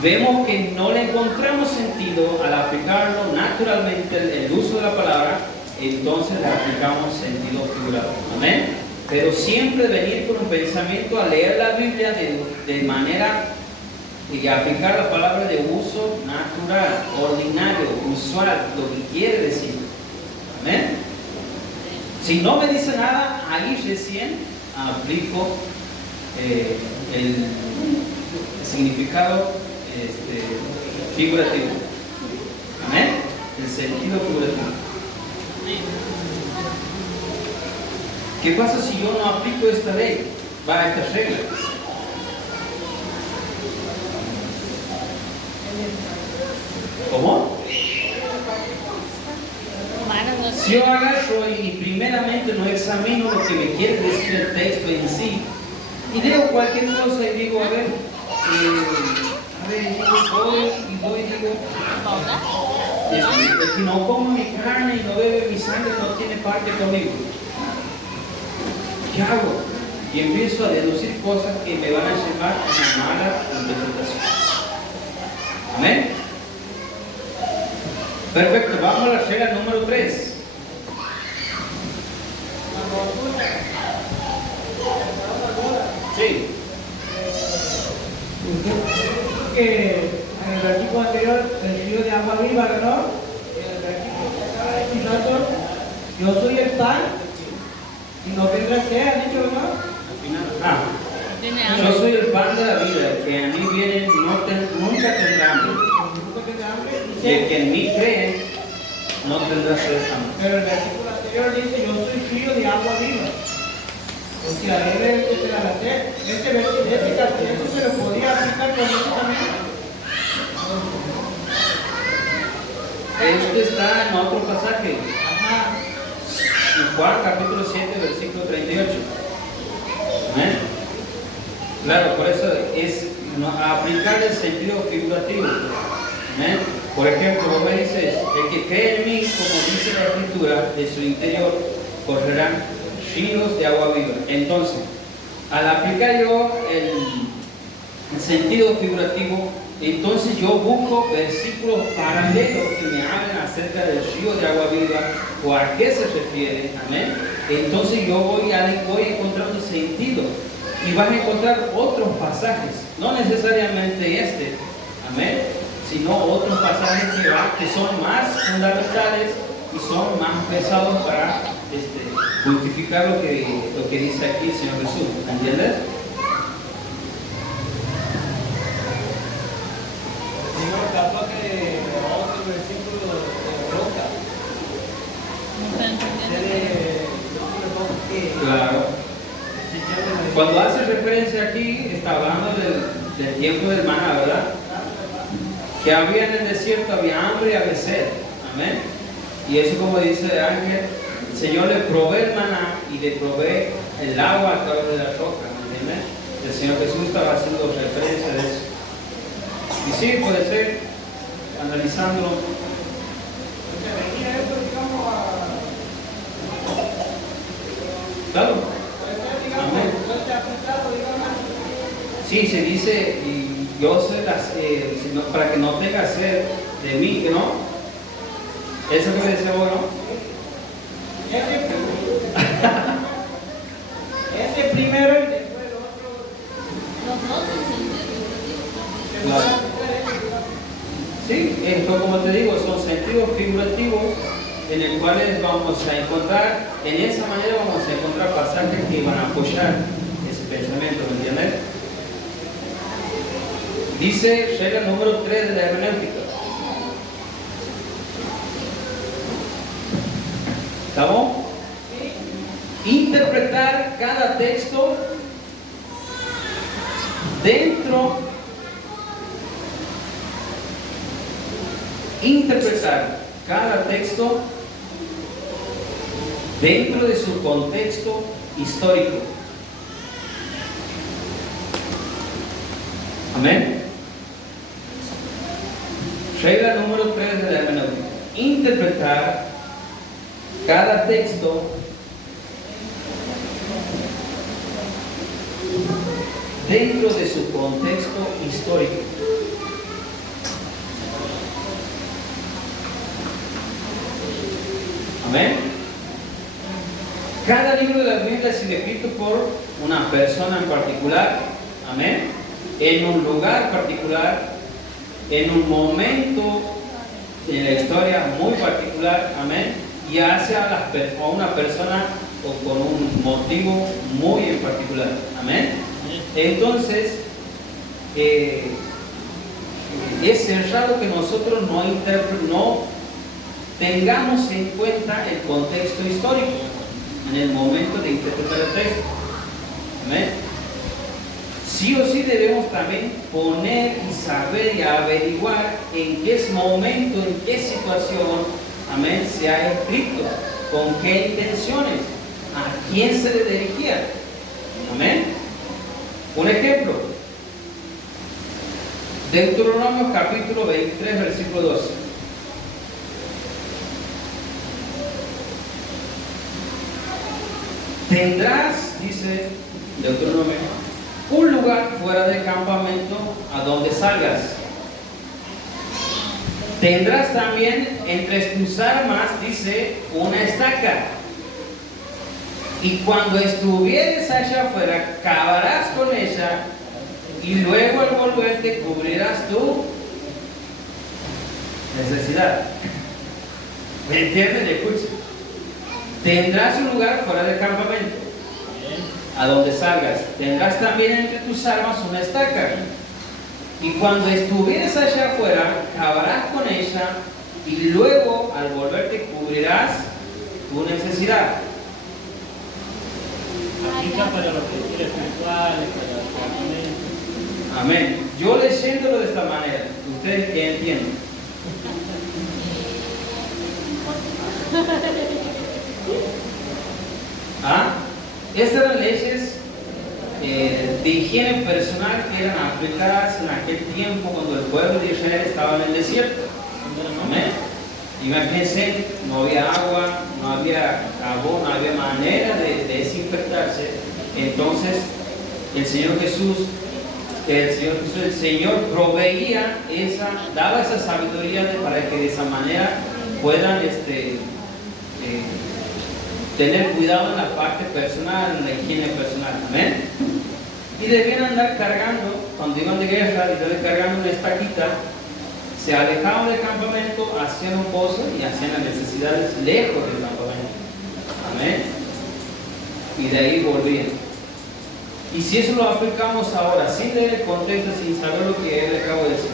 Vemos que no le encontramos sentido al aplicarlo naturalmente el uso de la palabra, entonces le aplicamos sentido figurado. Amén. Pero siempre venir con un pensamiento a leer la Biblia de manera y aplicar la palabra de uso natural, ordinario, usual, lo que quiere decir. Amén. Si no me dice nada, ahí recién aplico el significado figurativo. Amén. El sentido figurativo. ¿Qué pasa si yo no aplico esta ley? Va, estas reglas. ¿Cómo? Si yo agarro y primeramente no examino lo que me quiere decir el texto en sí, y leo cualquier cosa y digo, a ver, voy y digo, el que no come mi carne y no bebe mi sangre no tiene parte conmigo. ¿Qué hago? Y empiezo a deducir cosas que me van a llevar a una mala interpretación. Amén. Perfecto, vamos a la regla número 3. Sí. Que en el versículo anterior, el río de agua viva, ¿no? En el versículo que estaba diciendo, yo soy el pan y no tendrá sed, ha dicho, ¿no? Yo soy el pan de la vida, el que a mí viene nunca tendrá hambre. Y el que en mí cree no tendrá sed jamás. Pero el versículo anterior dice, yo soy río de agua viva. O sea, él es el que te la hace. Eso se lo podía aplicar con eso también. Este está en otro pasaje. Ajá. En Juan capítulo 7, versículo 38. ¿Amén? Claro, por eso es aplicar el sentido figurativo. ¿Amén? Por ejemplo, vos me dices, el que cree en mí, como dice la Escritura, de su interior correrán ríos de agua viva. Entonces, al aplicar yo el sentido figurativo, entonces yo busco versículos paralelos que me hablen acerca del río de agua viva o a qué se refiere. Amén. Entonces yo voy encontrando sentido y vas a encontrar otros pasajes, no necesariamente este, amén, sino otros pasajes que son más fundamentales, y son más pesados para justificar lo que dice aquí el Señor Jesús. ¿Entiendes? Señor, capaz que otro versículo de roca. No están entendiendo. Claro. Cuando hace referencia aquí, está hablando del tiempo del maná, ¿verdad? Que había en el desierto, había hambre y había sed. Amén. Y eso, como dice el ángel, el Señor le provee el maná y le provee el agua a través de la roca. ¿Me entiendes? El Señor Jesús estaba haciendo referencia de eso. Y sí, puede ser, analizándolo. Claro. Amén. Sí, se dice, y yo sé para que no tenga sed de mí, que no. Eso que decía vos, ¿no? Ese primero y después el otro. Los dos son Claro. Sí, esto, como te digo, son sentidos figurativos en el cual vamos a encontrar, en esa manera vamos a encontrar pasajes que van a apoyar ese pensamiento, ¿me entiendes? Dice regla número 3 de la hermenéutica. ¿Estamos? Interpretar cada texto dentro. Interpretar cada texto dentro de su contexto histórico. Amén. Regla número 3 de la hermenéutica. Interpretar cada texto dentro de su contexto histórico. Amén. Cada libro de la Biblia es escrito por una persona en particular. Amén. En un lugar particular, en un momento en la historia muy particular. Amén. Y hace a una persona o con un motivo muy en particular. Amén. Entonces, es errado que nosotros no tengamos en cuenta el contexto histórico en el momento de interpretar el texto. Amén. Sí o sí debemos también poner y saber y averiguar en qué momento, en qué situación, amén, se ha escrito, con qué intenciones, a quién se le dirigía. Amén. Un ejemplo. Deuteronomio capítulo 23, versículo 12. Tendrás, dice Deuteronomio, un lugar fuera del campamento a donde salgas. Tendrás también entre tus armas, dice, una estaca. Y cuando estuvieres allá afuera, cavarás con ella y luego al volverte cubrirás tu necesidad. ¿Me entienden? Escuchen. Tendrás un lugar fuera del campamento a donde salgas. Tendrás también entre tus armas una estaca. Y cuando estuvieres allá afuera, cavarás con ella y luego al volverte cubrirás tu necesidad. Aplica para los que espirituales, para los campamentos. Amén. Yo leyéndolo de esta manera, ¿ustedes qué entienden? ¿Ah? Estas eran leyes de higiene personal que eran aplicadas en aquel tiempo cuando el pueblo de Israel estaba en el desierto. Amén. Imagínense, no había agua, no había jabón, no había manera de desinfectarse. Entonces, el Señor Jesús proveía daba esa sabiduría para que de esa manera puedan tener cuidado en la parte personal, en la higiene personal. Amén. Y debían andar cargando, cuando iban de guerra, y iban cargando una estaquita se alejaban del campamento, hacían cosas y hacían las necesidades lejos del campamento. Amén. Y de ahí volvían. Y si eso lo aplicamos ahora, sin leer el contexto, sin saber lo que él acabo de decir,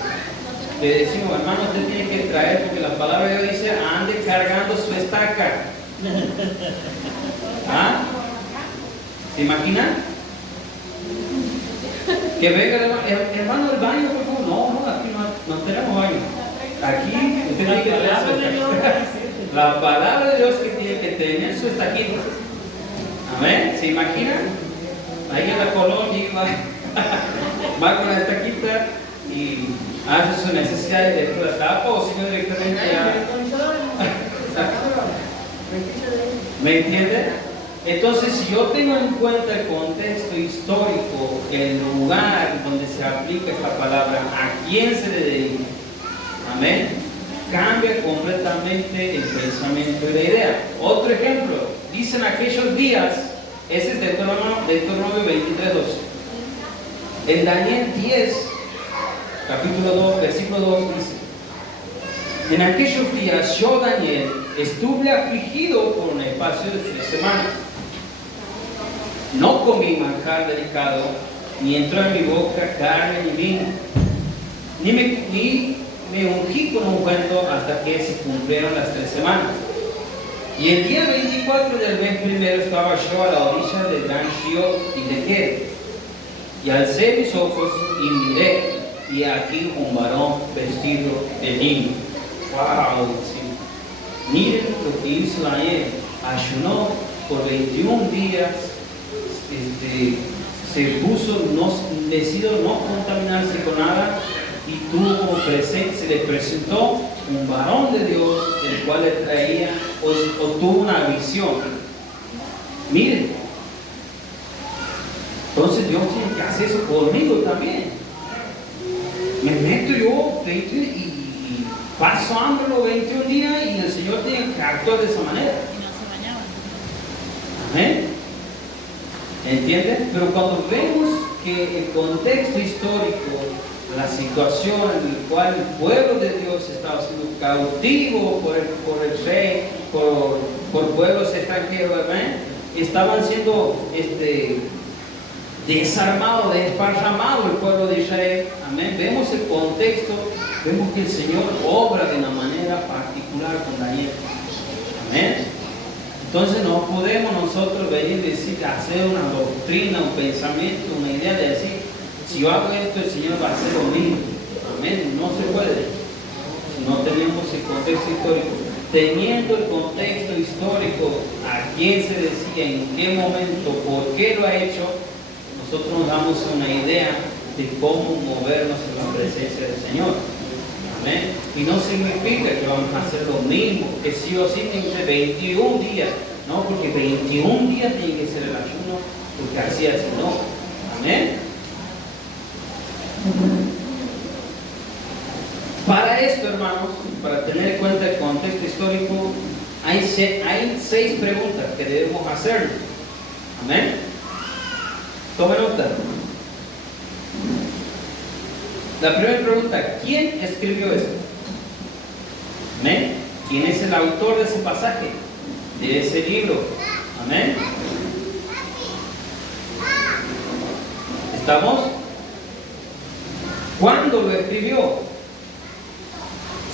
le decimos, hermano, usted tiene que traer, porque la palabra de Dios dice, ande cargando su estaca. ¿Ah? ¿Se imaginan? Que venga el hermano del baño, por favor. No, aquí no tenemos baño. Aquí usted tiene que traer su estaca. La palabra de Dios que tiene que tener su estaquita. Amén. ¿Se imaginan? Ahí en la colonia va con la estaquita y hace sus necesidades de la tapa o si no directamente a... ¿Me entiende? Entonces, si yo tengo en cuenta el contexto histórico, el lugar donde se aplica esta palabra, a quién se le dirige, amén, cambia completamente el pensamiento y la idea. Otro ejemplo, dicen aquellos días, ese es Deuteronomio 23:12. En Daniel 10, capítulo 2, versículo 2 dice: en aquellos días yo, Daniel, estuve afligido por un espacio de 3 semanas. No comí manjar delicado, ni entró en mi boca carne ni vino, ni me ungí con ungüento hasta que se cumplieron las 3 semanas. Y el día 24 del mes primero estaba yo a la orilla del gran río Hiddekel, y alcé mis ojos y miré, y aquí un varón vestido de lino. ¡Wow! Sí. Miren lo que hizo Daniel. Ayunó por 21 días, se puso decidió no contaminarse con nada, y se le presentó un varón de Dios, el cual le traía o tuvo una visión. Miren, entonces Dios tiene que hacer eso conmigo también. Me meto yo 21 y paso hambre los 21 días y el Señor tiene que actuar de esa manera. Y no se bañaban. Amén. ¿Entienden? Pero cuando vemos que el contexto histórico, la situación en la cual el pueblo de Dios estaba siendo cautivo por el rey, por pueblos extranjeros, ¿verdad? Estaban siendo desarmados, desparramados el pueblo de Israel. Amén. Vemos el contexto, vemos que el Señor obra de una manera particular con Daniel. Amén. Entonces no podemos nosotros venir y decir, hacer una doctrina, un pensamiento, una idea de decir, si yo hago esto, el Señor va a hacer lo mismo. Amén. No se puede. Si no tenemos el contexto histórico. Teniendo el contexto histórico, a quién se decía, en qué momento, por qué lo ha hecho, nosotros nos damos una idea de cómo movernos en la presencia del Señor. Amén. Y no significa que vamos a hacer lo mismo, que sí o sí tiene que ser 21 días. No, porque 21 días tiene que ser el ayuno, porque así no. Amén. Para esto, hermanos, para tener en cuenta el contexto histórico, hay 6 preguntas que debemos hacer. Amén. Tome nota. La primera pregunta: ¿quién escribió esto? Amén. ¿Quién es el autor de ese pasaje, de ese libro? Amén. ¿Estamos? ¿Cuándo lo escribió?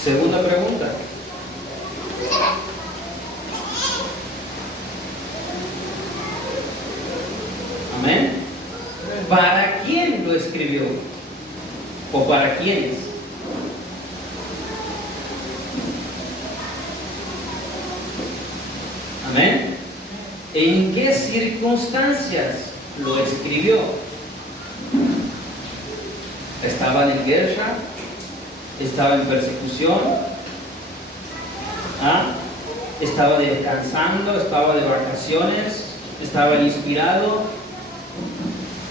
Segunda pregunta. Amén. ¿Para quién lo escribió? ¿O para quiénes? Amén. ¿En qué circunstancias lo escribió? ¿Estaba en guerra? ¿Estaba en persecución? ¿Estaba descansando? ¿Estaba de vacaciones? ¿Estaba inspirado?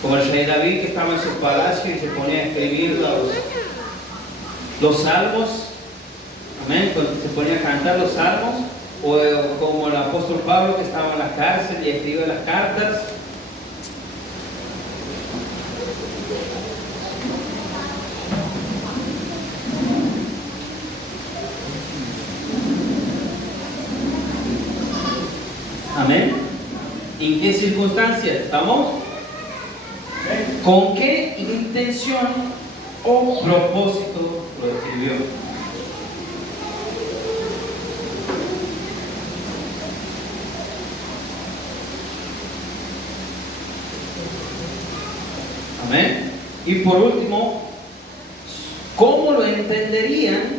Como el rey David, que estaba en su palacio y se ponía a escribir los salmos. Amén. Se ponía a cantar los salmos. O como el apóstol Pablo, que estaba en la cárcel y escribía las cartas. ¿En qué circunstancias? ¿Estamos? ¿Con qué intención o propósito lo escribió? Amén. Y por último, ¿cómo lo entenderían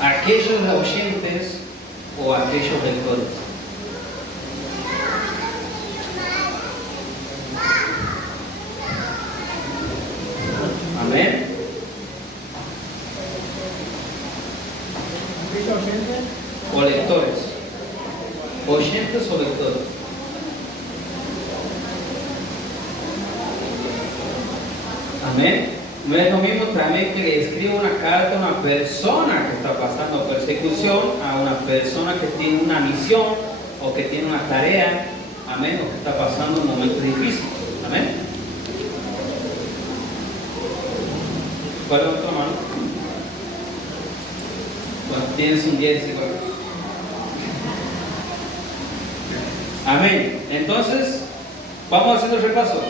aquellos oyentes o aquellos lectores? Amén. O lectores. Oyentes o lectores. Amén. No es lo mismo también que le escriba una carta a una persona que está pasando persecución, a una persona que tiene una misión o que tiene una tarea, amén, o que está pasando un momento difícil. Amén. ¿Cuál es otra mano? Bueno, tienes un 10 igual. Amén. Entonces, vamos haciendo el repaso.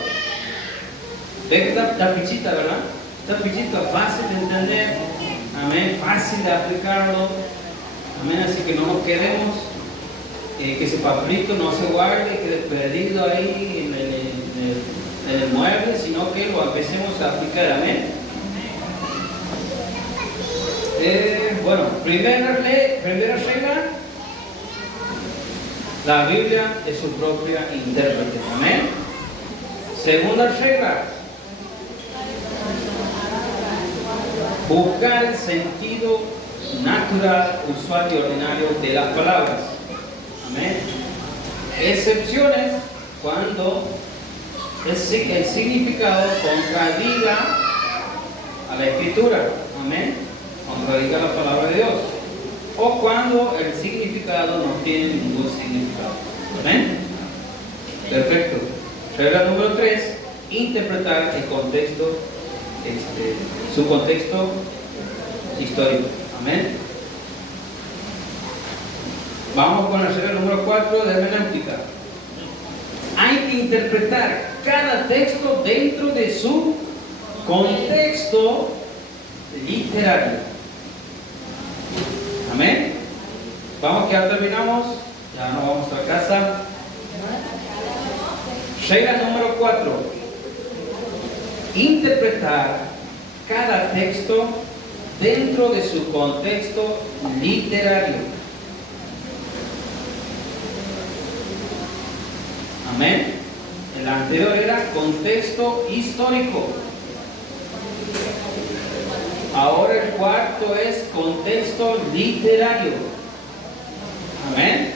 Ve que está pichita, ¿verdad? Está pichita, fácil de entender, amén, fácil de aplicarlo, amén, así que no nos quedemos, que ese papelito no se guarde, quede perdido ahí en el mueble, sino que lo empecemos a aplicar, amén. Bueno, primera regla, la Biblia es su propia intérprete, amén. Segunda regla, buscar el sentido natural, usual y ordinario de las palabras. Amén. Excepciones cuando el significado contradiga a la escritura. Amén. Contradiga la palabra de Dios. O cuando el significado no tiene ningún significado. Amén. Perfecto. Regla número 3. Interpretar el contexto, su contexto histórico. Amén. Vamos con la regla número 4 de hermenéutica. Hay que interpretar cada texto dentro de su contexto literario. Amén. Vamos, que ya terminamos. Ya nos vamos a casa. Regla número 4. Interpretar cada texto dentro de su contexto literario. Amén. El anterior era contexto histórico. Ahora el cuarto es contexto literario. Amén.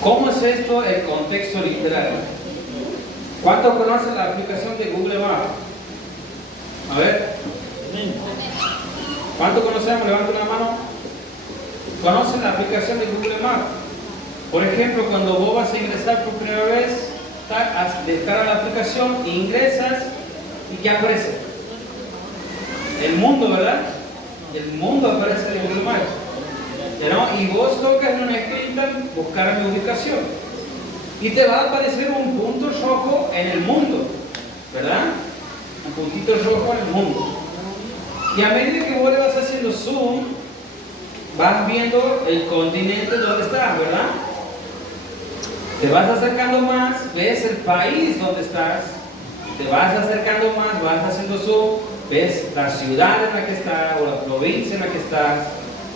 ¿Cómo es esto el contexto literario? ¿Cuántos conocen la aplicación de Google Maps? A ver. ¿Cuántos conocemos? Levanten la mano. ¿Conocen la aplicación de Google Maps? Por ejemplo, cuando vos vas a ingresar por primera vez, descargas la aplicación, ingresas y ¿qué aparece? El mundo, ¿verdad? El mundo aparece en Google Maps. ¿No? Y vos tocas en una esquina buscar mi ubicación y te va a aparecer un punto rojo en el mundo, ¿verdad? Un puntito rojo en el mundo. Y a medida que vos le vas haciendo zoom, vas viendo el continente donde estás, ¿verdad? Te vas acercando más, ves el país donde estás, te vas acercando más, vas haciendo zoom, ves la ciudad en la que estás o la provincia en la que estás.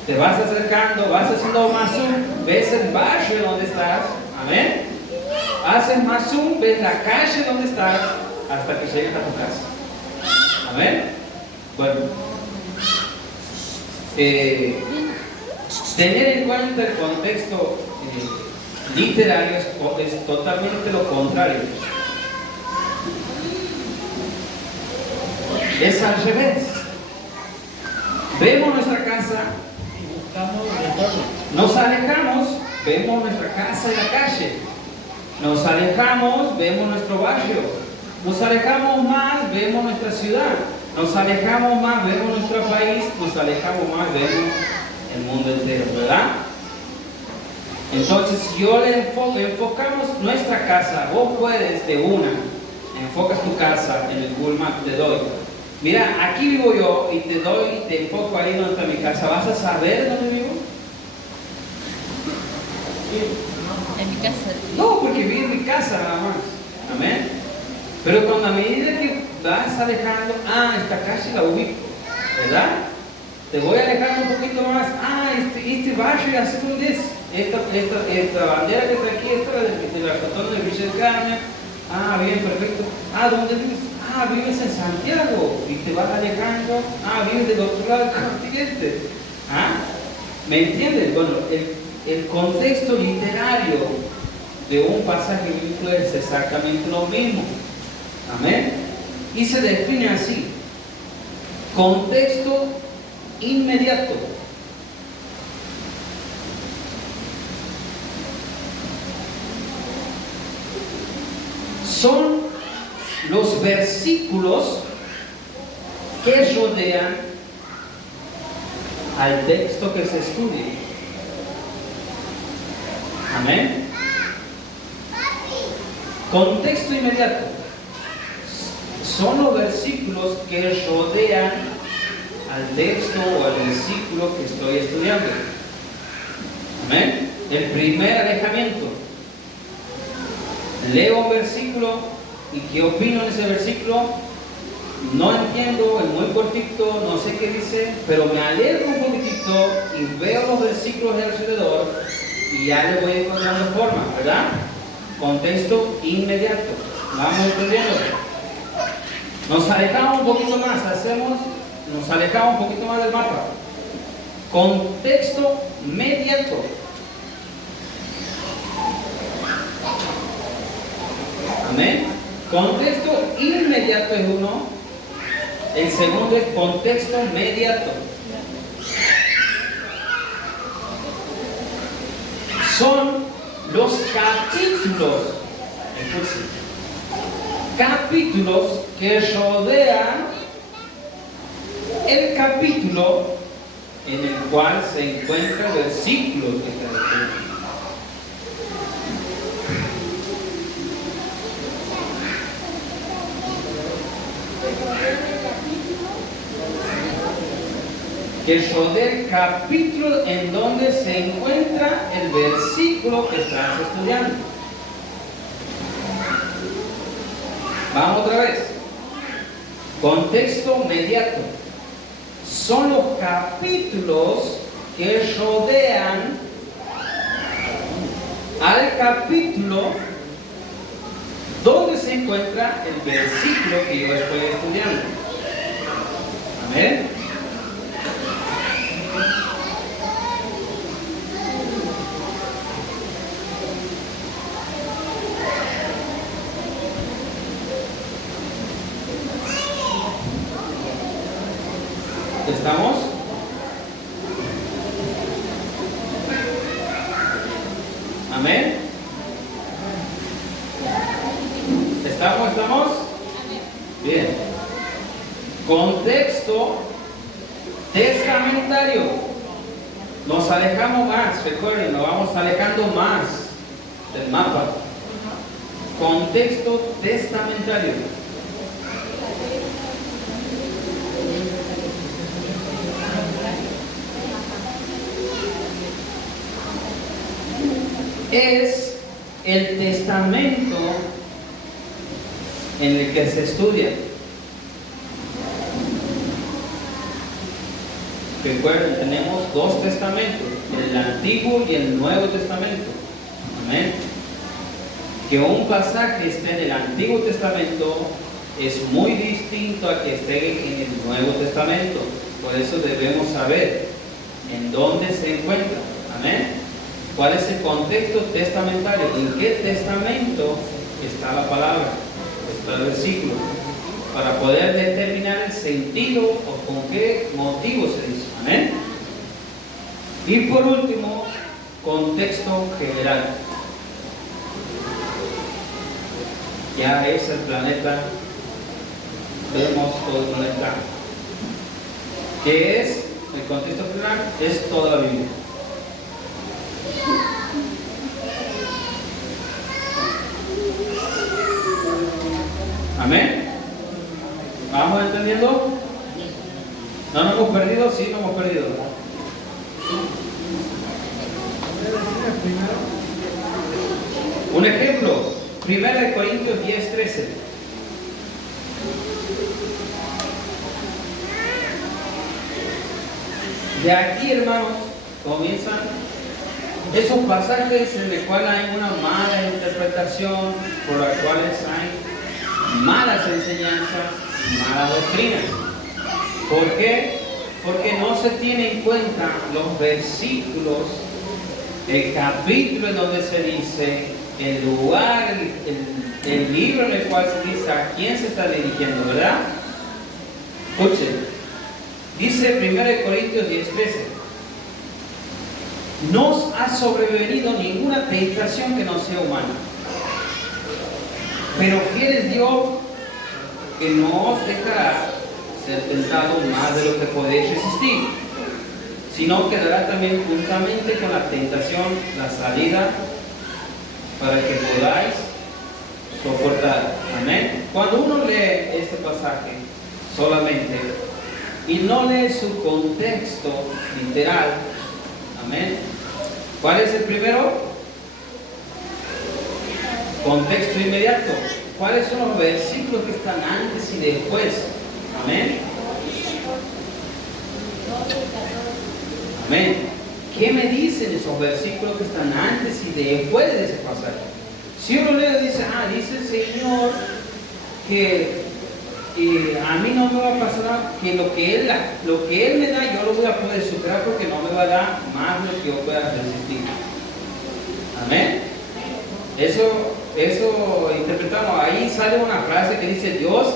Te vas acercando, vas haciendo más zoom, ves el barrio donde estás, amén. Haces más zoom, ves la calle donde estás, hasta que llegues a tu casa, amén. Bueno, tener en cuenta el contexto literario es totalmente lo contrario. Es al revés. Vemos nuestra casa, nos alejamos, vemos nuestra casa y la calle. Nos alejamos, vemos nuestro barrio. Nos alejamos más, vemos nuestra ciudad. Nos alejamos más, vemos nuestro país, nos alejamos más, vemos el mundo entero, ¿verdad? Entonces, si yo le enfocamos nuestra casa, vos puedes de una, enfocas tu casa en el Google Maps, te doy. Mira, aquí vivo yo y te enfoco ahí donde está mi casa. ¿Vas a saber dónde vivo? En mi casa. No, porque vivo en mi casa nada más. Amén. Pero cuando a medida que vas alejando, esta calle la ubico, ¿verdad? Te voy alejando un poquito más. Este barrio ya sé dónde es. Esta bandera que está aquí, esta de la Cantón de Villa del Carmen. Bien, perfecto. ¿Dónde vives? Vives en Santiago y te vas alejando. Vives del otro lado del continente. ¿Me entiendes? Bueno, el contexto literario de un pasaje bíblico es exactamente lo mismo. Amén. Y se define así: contexto inmediato. Son los versículos que rodean al texto que se estudia. Amén. Contexto inmediato. Son los versículos que rodean al texto o al versículo que estoy estudiando. Amén. El primer alejamiento. Leo un versículo y ¿qué opino de ese versículo? No entiendo, es muy cortito, no sé qué dice, pero me alejo un poquitito y veo los versículos de alrededor y ya le voy encontrando forma, ¿verdad? Contexto inmediato. Vamos entendiendo. Nos alejamos un poquito más, nos alejamos un poquito más del mapa. Contexto mediato. Amén. Contexto inmediato es uno. El segundo es contexto mediato. Son los capítulos, escuchen, capítulos que rodean el capítulo en el cual se encuentra el versículo que está escrito. Que rodea el capítulo en donde se encuentra el versículo que estás estudiando. Vamos otra vez. Contexto mediato. Son los capítulos que rodean al capítulo donde se encuentra el versículo que yo estoy estudiando. Amén. ¿Estamos? Amén. ¿Estamos? Bien. Contexto testamentario. Nos alejamos más, recuerden, nos vamos alejando más del mapa. Contexto testamentario. Es el testamento en el que se estudia. Recuerden, tenemos dos testamentos, el Antiguo y el Nuevo Testamento. Amén. Que un pasaje esté en el Antiguo Testamento es muy distinto a que esté en el Nuevo Testamento. Por eso debemos saber en dónde se encuentra. Amén. ¿Cuál es el contexto testamentario? ¿En qué testamento está la palabra? Está el versículo. Para poder determinar el sentido o con qué motivo se dice. Amén. Y por último, contexto general. Ya es el planeta vemos todo conectado. ¿Qué es el contexto general? Es toda la Biblia. Amén. ¿Vamos entendiendo? ¿No nos hemos perdido? Sí, no hemos perdido. Un ejemplo, 1 Corintios 10:13. De aquí, hermanos, comienzan esos pasajes en los cuales hay una mala interpretación, por las cuales hay malas enseñanzas, malas doctrinas. ¿Por qué? Porque no se tiene en cuenta los versículos, el capítulo en donde se dice, el lugar, el libro en el cual se dice a quién se está dirigiendo, ¿verdad? Escuchen, dice 1 Corintios 10:13, nos ha sobrevenido ninguna tentación que no sea humana, pero fiel es Dios que no os dejará ser tentado más de lo que podéis resistir, sino que dará también juntamente con la tentación la salida para que podáis soportar. Amén. Cuando uno lee este pasaje solamente y no lee su contexto literal, amén. ¿Cuál es el primero? Contexto inmediato. ¿Cuáles son los versículos que están antes y después? Amén. Amén. ¿Qué me dicen esos versículos que están antes y después de ese pasaje? Si uno lee y dice, dice el Señor que a mí no me va a pasar, que lo que Él me da yo lo voy a poder superar porque no me va a dar más de lo que yo pueda resistir. Amén. Eso interpretamos. Ahí sale una frase que dice, Dios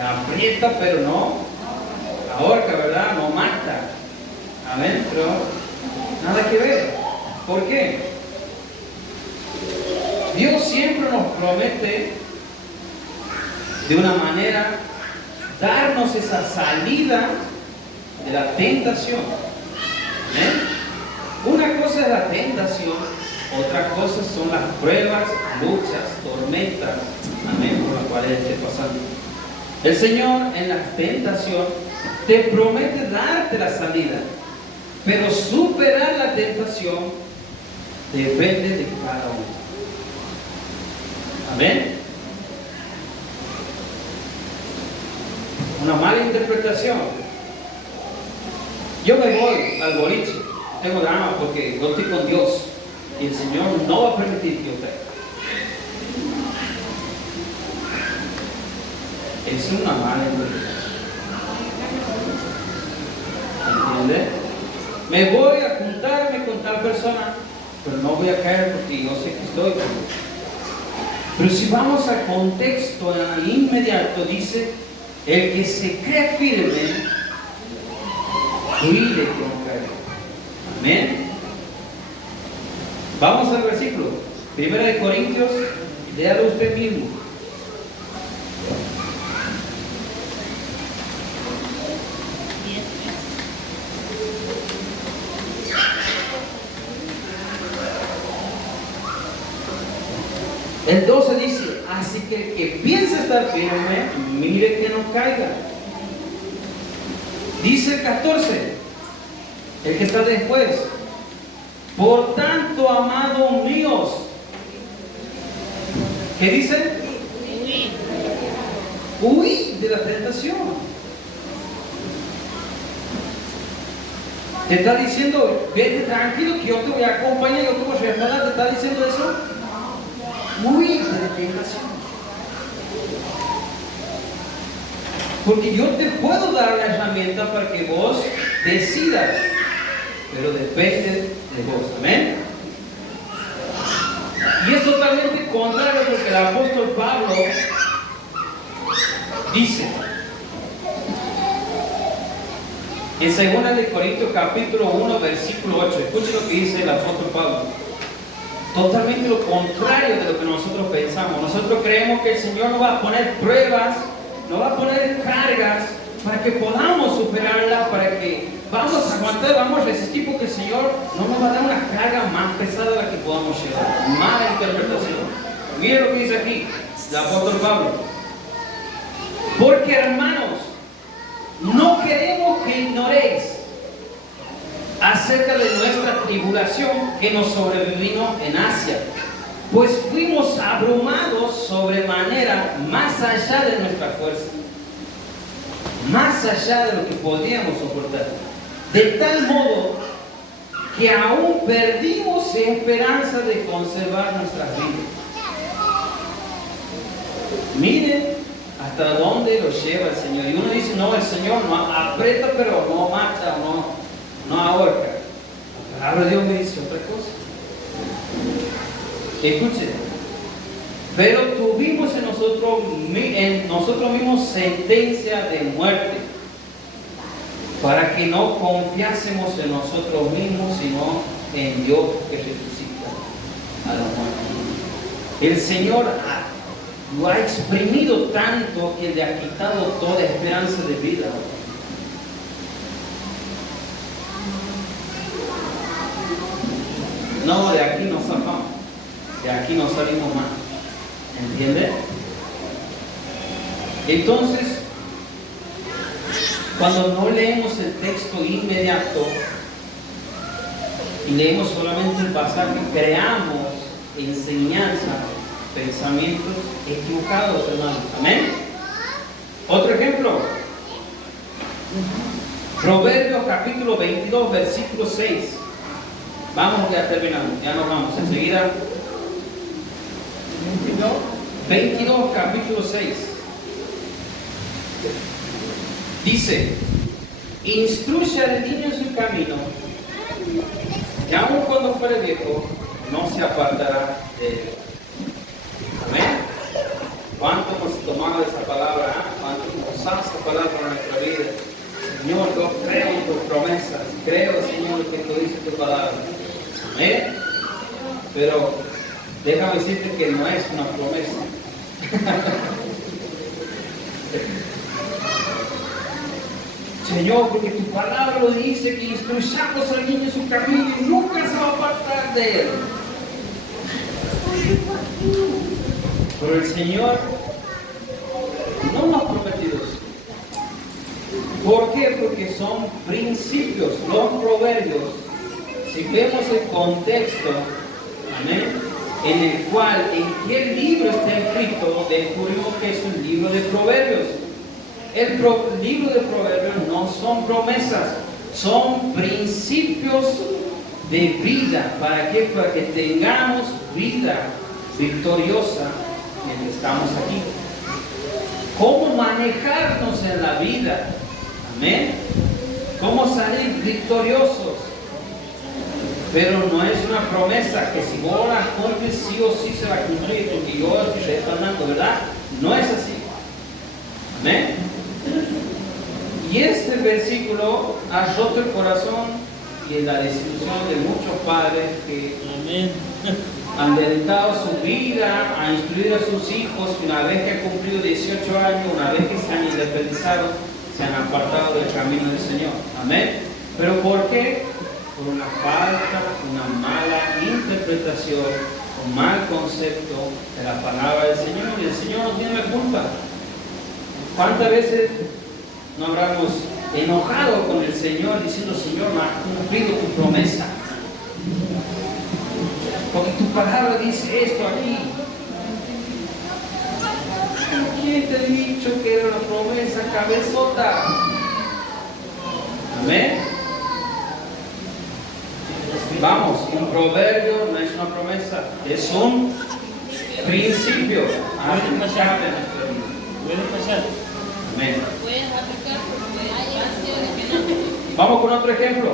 aprieta pero no ahorca, ¿verdad? No mata. Amén. Pero nada que ver. ¿Por qué? Dios siempre nos promete de una manera darnos esa salida de la tentación. ¿Eh? Una cosa es la tentación, otra cosa son las pruebas, luchas, tormentas, amén, por las cuales esté pasando. El Señor en la tentación te promete darte la salida, pero superar la tentación depende de cada uno. Amén. Una mala interpretación. Yo me voy al boliche, tengo ganas porque yo estoy con Dios y el Señor no va a permitir que yo tenga. Es una mala interpretación. ¿Entiende? Me voy a juntarme con tal persona, pero no voy a caer porque yo sé que estoy con Dios. Pero si vamos al contexto inmediato, dice, el que se cree firme, cuide que no caiga. Amén. Vamos al versículo. 1 Corintios, léalo usted mismo. El 12 dice, así que el que piensa estar firme, mire que no caiga. Dice el 14, el que está después, por tanto, amados míos, ¿qué dice? Huid de la tentación. Te está diciendo, vete tranquilo que yo te voy a acompañar, yo te voy a respaldar. ¿Te está diciendo eso? Huid de la tentación. Porque yo te puedo dar la herramienta para que vos decidas, pero depende de vos. Amén. Y es totalmente contrario porque el apóstol Pablo dice en 2 Corintios capítulo 1 versículo 8, escuchen lo que dice el apóstol Pablo. Totalmente lo contrario de lo que nosotros pensamos. Nosotros creemos que el Señor nos va a poner pruebas nos va a poner cargas para que podamos superarla, para que vamos a aguantar, vamos a resistir, porque el Señor no nos va a dar una carga más pesada de la que podamos llevar. Mala interpretación. Miren lo que dice aquí el apóstol Pablo. Porque, hermanos, no queremos que ignoréis acerca de nuestra tribulación que nos sobrevino en Asia, pues fuimos abrumados sobremanera más allá de nuestra fuerza, más allá de lo que podíamos soportar, de tal modo que aún perdimos esperanza de conservar nuestras vidas. Miren hasta dónde los lleva el Señor. Y uno dice, no, el Señor no aprieta, pero no mata, no ahorca. La palabra de Dios me dice otra cosa. Escuchen, pero tuvimos en nosotros mismos sentencia de muerte, para que no confiásemos en nosotros mismos, sino en Dios que resucita a los muertos. El Señor lo ha exprimido tanto que le ha quitado toda esperanza de vida. No, de aquí nos zafamos, de aquí no salimos más. ¿Entiende? Entonces, cuando no leemos el texto inmediato y leemos solamente el pasaje, creamos enseñanza, pensamientos equivocados, hermanos. Amén. Otro ejemplo. Proverbios capítulo 22, versículo 6. Vamos, ya terminamos, ya nos vamos enseguida. 22, capítulo 6. Dice: instruye al niño en su camino, y aun cuando fuere viejo, no se apartará de él. Amén. ¿Cuánto hemos tomado esa palabra? ¿Cuánto usamos esa palabra en nuestra vida? Señor, yo creo en tus promesas. Creo, Señor, que tú dices tu palabra. Amén. Pero déjame decirte que no es una promesa. Señor, porque tu palabra lo dice, que instruyamos al niño en su camino y nunca se va a apartar de él. Pero el Señor no nos ha prometido eso. ¿Por qué? Porque son principios, los proverbios. Si vemos el contexto, amén, en el cual, en qué libro está escrito, descubrimos que es un libro de proverbios. El libro de proverbios no son promesas, son principios de vida. ¿Para qué? Para que tengamos vida victoriosa mientras estamos aquí. ¿Cómo manejarnos en la vida? Amén. ¿Cómo salir victoriosos? Pero no es una promesa que si vos la cumples sí o sí se va a cumplir, porque yo estoy respaldando, ¿verdad? No es así. Amén. Y este versículo ha roto el corazón y la desilusión de muchos padres que han dedicado su vida a instruir a sus hijos. Una vez que han cumplido 18 años, una vez que se han independizado, se han apartado del camino del Señor. Amén. ¿Pero por qué? Por una falta, una mala interpretación, un mal concepto de la palabra del Señor. Y el Señor no tiene la culpa. ¿Cuántas veces no habremos enojado con el Señor diciendo: Señor, no has cumplido tu promesa? Porque tu palabra dice esto aquí. ¿Quién te ha dicho que era una promesa, cabezota? Amén. Vamos, un proverbio no es una promesa, es un principio. Amén. Vamos con otro ejemplo.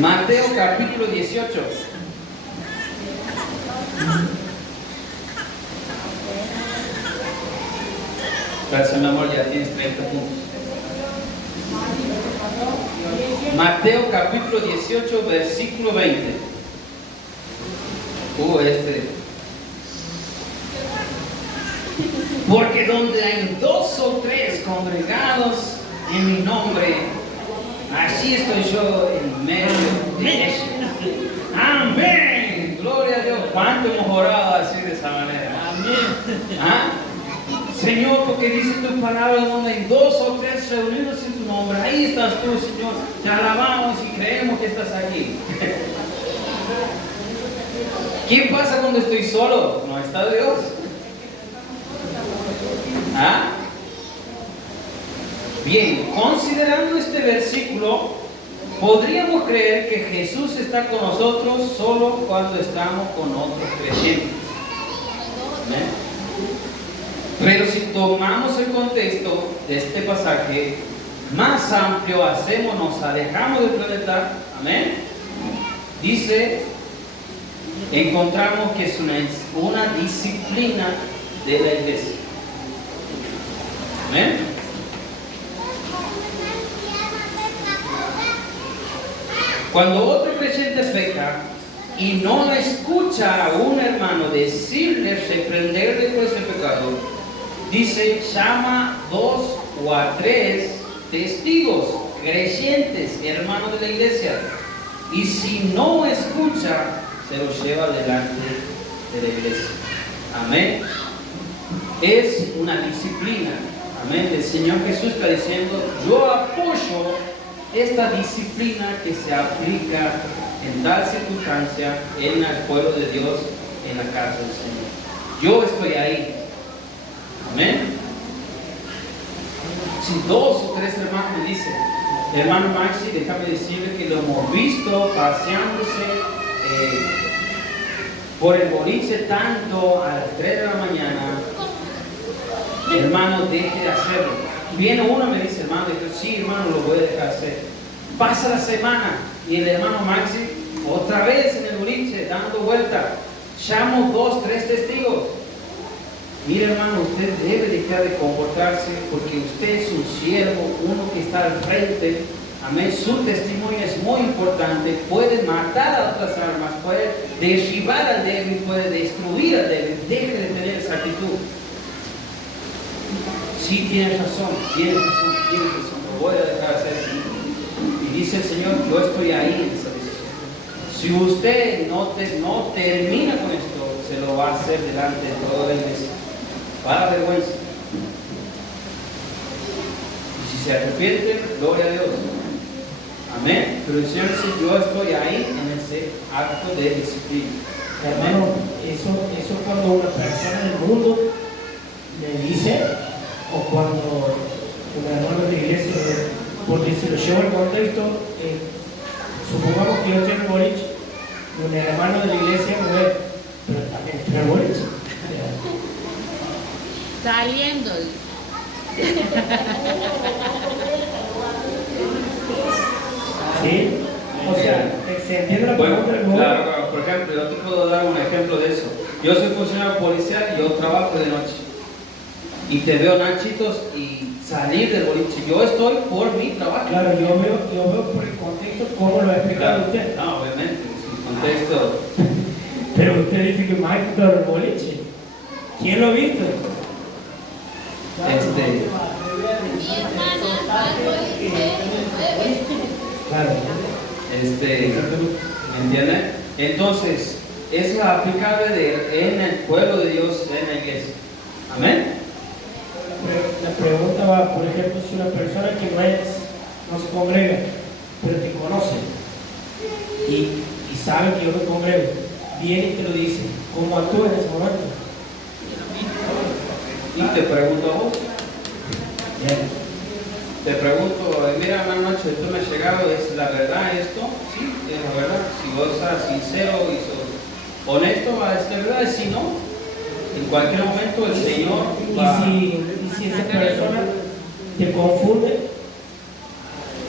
Mateo capítulo 18. Gracias, mi amor, ya tienes 30 puntos. Mateo capítulo 18, versículo 20. Porque donde hay 2 o 3 congregados en mi nombre, allí estoy yo en medio de ellos. Amén. Gloria a Dios. ¿Cuánto hemos orado así de esa manera? Amén. ¿Ah? Señor, porque dice tu palabra, donde hay 2 o 3 reunidos en tu nombre, ahí estás tú, Señor. Te alabamos y creemos que estás aquí. ¿Qué pasa cuando estoy solo? No está Dios. ¿Ah? Bien, considerando este versículo, podríamos creer que Jesús está con nosotros solo cuando estamos con otros creyentes. ¿Amén? Pero si tomamos el contexto de este pasaje más amplio, nos alejamos del planeta, amén, dice, encontramos que es una disciplina de la iglesia. Amén. Cuando otro creyente peca y no escucha a un hermano decirle, reprenderle por ese pecado, dice, llama 2 o a 3 testigos, creyentes, hermanos de la iglesia. Y si no escucha, se lo lleva delante de la iglesia. Amén. Es una disciplina. Amén. El Señor Jesús está diciendo, yo apoyo esta disciplina que se aplica en tal circunstancia en el pueblo de Dios, en la casa del Señor. Yo estoy ahí. Amén. Si 2 o 3 hermanos me dicen, hermano Maxi, déjame decirle que lo hemos visto paseándose por el boliche tanto a las 3 de la mañana, hermano, deje de hacerlo. Viene uno y me dice, hermano, sí, hermano, lo voy a dejar hacer. Pasa la semana y el hermano Maxi otra vez en el boliche dando vuelta. Llamo 2, 3 testigos. Mire, hermano, usted debe dejar de comportarse porque usted es un siervo, uno que está al frente. Amén. Su testimonio es muy importante. Puede matar a otras almas, puede derribar al débil, puede destruir al débil. Deje de tener esa actitud. Sí, tienes razón, lo voy a dejar hacer. Y dice el Señor, yo estoy ahí en esa decisión. Si usted no termina con esto, se lo va a hacer delante de toda la iglesia. Para vergüenza. Y si se arrepiente, gloria a Dios. Amén. Pero el Señor dice, yo estoy ahí en ese acto de disciplina. Hermano, eso cuando una persona del mundo le dice, o cuando un hermano de la iglesia, porque si lo llevo al contexto, supongamos que yo estoy en el boliche, un hermano de la iglesia mujer, pero también estoy en el boliche. Saliendo. ¿Sí? O sea, ¿se entiende la pregunta del mundo? Claro, por ejemplo, yo te puedo dar un ejemplo de eso. Yo soy funcionario policial y yo trabajo de noche. Y te veo, Nachitos, y salir del boliche. Yo estoy por mi trabajo. Claro, yo veo por el contexto cómo lo ha explicado usted. No, obviamente, sin contexto. Pero usted dice que Mike está en el boliche. ¿Quién lo ha visto? Claro. ¿Me entienden? Entonces, es aplicable en el pueblo de Dios, en la iglesia. Amén. La pregunta va, por ejemplo, si una persona que no se congrega, pero te conoce y sabe que yo me congrego, viene y te lo dice, ¿cómo actúa en ese momento? Y te pregunto a vos. Bien. Te pregunto, mira, hermano Nacho, esto me ha llegado, ¿es la verdad esto? Sí, es la verdad. Si vos estás sincero y sos honesto, es la verdad. Si no, en cualquier momento el Señor va. Y si esa persona te confunde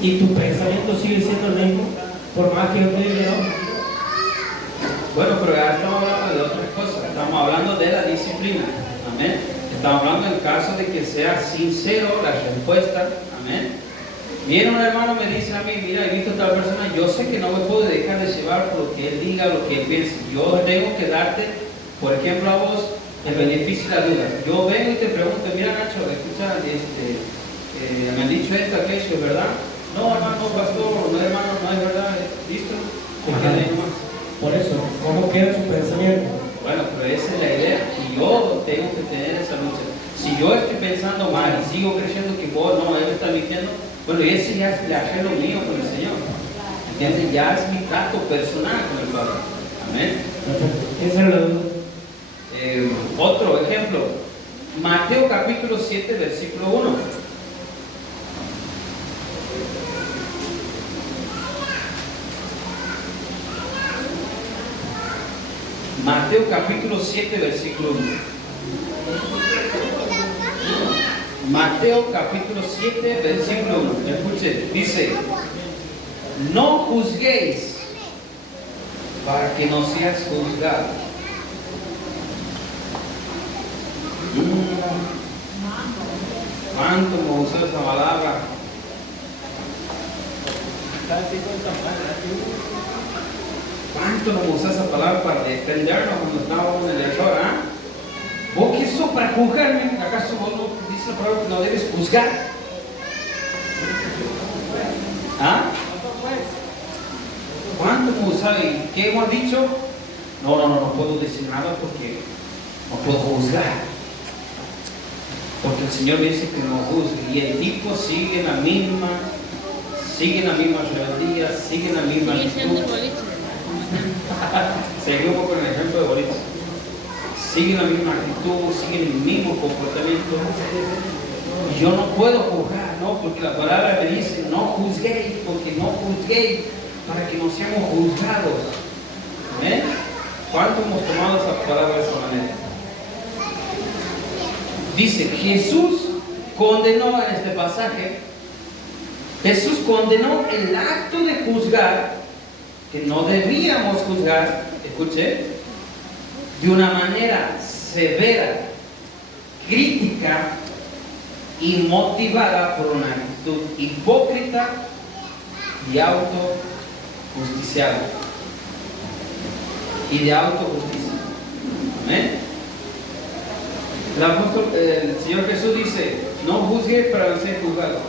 y tu pensamiento sigue siendo el mismo, por más que yo te diga no. Bueno, pero ya estamos hablando de otras cosas. Estamos hablando de la disciplina. Amén. Estamos hablando en caso de que sea sincero la respuesta. Amén. Viene un hermano me dice a mí, mira, he visto a tal persona, yo sé que no me puedo dejar de llevar por lo que él diga, lo que él piense. Yo tengo que darte, por ejemplo, a vos, el beneficio de la duda. Yo vengo y te pregunto, mira Nacho, escucha, me han dicho esto, aquello, ¿verdad? No, hermano, pastor, no, hermano, no es verdad, ¿listo? Por eso, ¿cómo queda su pensamiento? Bueno, pero esa es la idea, y yo tengo que tener esa lucha. Si yo estoy pensando mal y sigo creyendo que vos no, él está mintiendo, bueno, y ese ya es el arreglo mío con el Señor. ¿Entiendes? Ya es mi trato personal con el Padre. Amén. Esa es la duda. Otro ejemplo, Mateo capítulo 7, versículo 1. Mateo capítulo 7, versículo 1. Mateo capítulo 7, versículo 1. Escuchen, dice, no juzguéis para que no seas juzgado. ¿Cuánto me usó esa palabra? ¿Cuánto nos usó esa palabra para defendernos cuando estábamos en el error? ¿Ah? ¿Vos qué sos para juzgarme? ¿Acaso vos no dices la palabra que no debes juzgar? ¿Ah? ¿Cuánto hemos usado y qué hemos dicho? No puedo decir nada porque no puedo juzgar. Porque el Señor dice que no juzgue. Y el tipo sigue la misma rebeldía, sigue la misma Sigue siendo el actitud. boliche. Seguimos con el ejemplo de boliche. Sigue la misma actitud, sigue el mismo comportamiento. Y yo no puedo juzgar, ¿no? Porque la palabra me dice, no juzguéis, porque no juzguéis para que no seamos juzgados. ¿Ven? ¿Cuánto hemos tomado esa palabra de esa manera? Dice, Jesús condenó en este pasaje, Jesús condenó el acto de juzgar, que no debíamos juzgar, escuche, de una manera severa, crítica y motivada por una actitud hipócrita y autojusticiada. Y de autojusticia. ¿Amén? El Señor Jesús dice, no juzgues para no ser juzgado.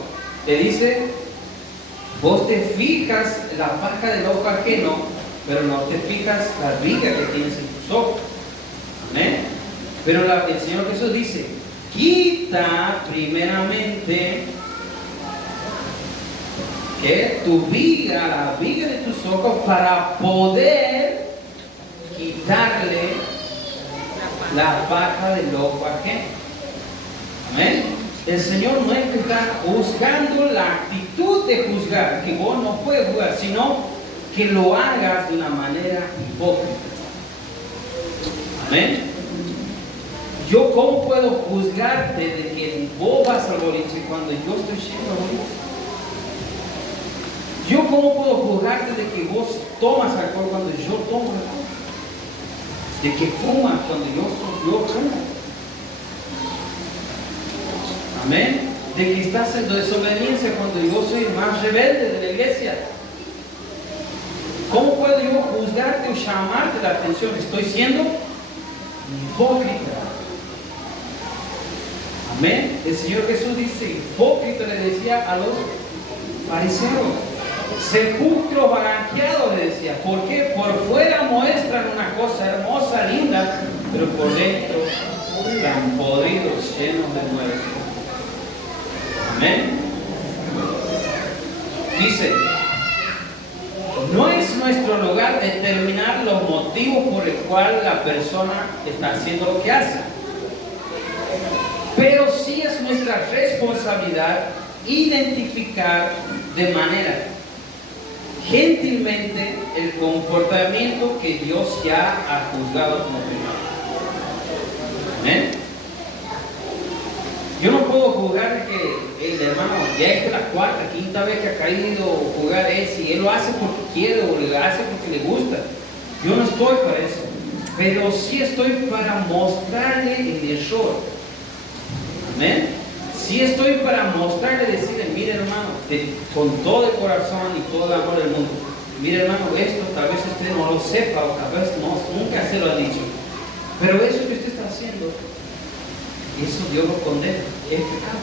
Te dice, vos te fijas la paja del ojo ajeno, pero no te fijas la viga que tienes en tus ojos. Amén. Pero el Señor Jesús dice, quita primeramente que tu viga, la viga de tus ojos, para poder quitarle la paja del ojo ajeno. Amén. El Señor no es que está juzgando la actitud de juzgar, que vos no puedes juzgar, sino que lo hagas de una manera hipócrita. Amén. Yo cómo puedo juzgarte de que vos vas al boliche cuando yo estoy yendo al boliche. Yo cómo puedo juzgarte de que vos tomas alcohol cuando yo tomo alcohol. De que fumas cuando yo fumo. Amén. De que estás en desobediencia cuando yo soy el más rebelde de la iglesia. ¿Cómo puedo yo juzgarte o llamarte la atención? Estoy siendo hipócrita. Amén. El Señor Jesús dice, hipócrita le decía a los fariseos. Sepulcros blanqueados le decía. ¿Por qué? Por fuera muestran una cosa hermosa, linda, pero por dentro están podridos, llenos de muerte. Amén. Dice, no es nuestro lugar determinar los motivos por el cual la persona está haciendo lo que hace. Pero sí es nuestra responsabilidad identificar de manera gentilmente el comportamiento que Dios ya ha juzgado como pecado. ¿Amén? Yo no puedo juzgar que el hermano ya es la cuarta, quinta vez que ha caído jugar ese y él lo hace porque quiere o lo hace porque le gusta. Yo no estoy para eso, pero sí estoy para mostrarle el error. Amén. Sí estoy para mostrarle, decirle, mire hermano, con todo el corazón y todo el amor del mundo, mire hermano, esto tal vez usted no lo sepa o tal vez no, nunca se lo ha dicho, Pero eso que usted está haciendo, eso Dios lo condena, es pecado.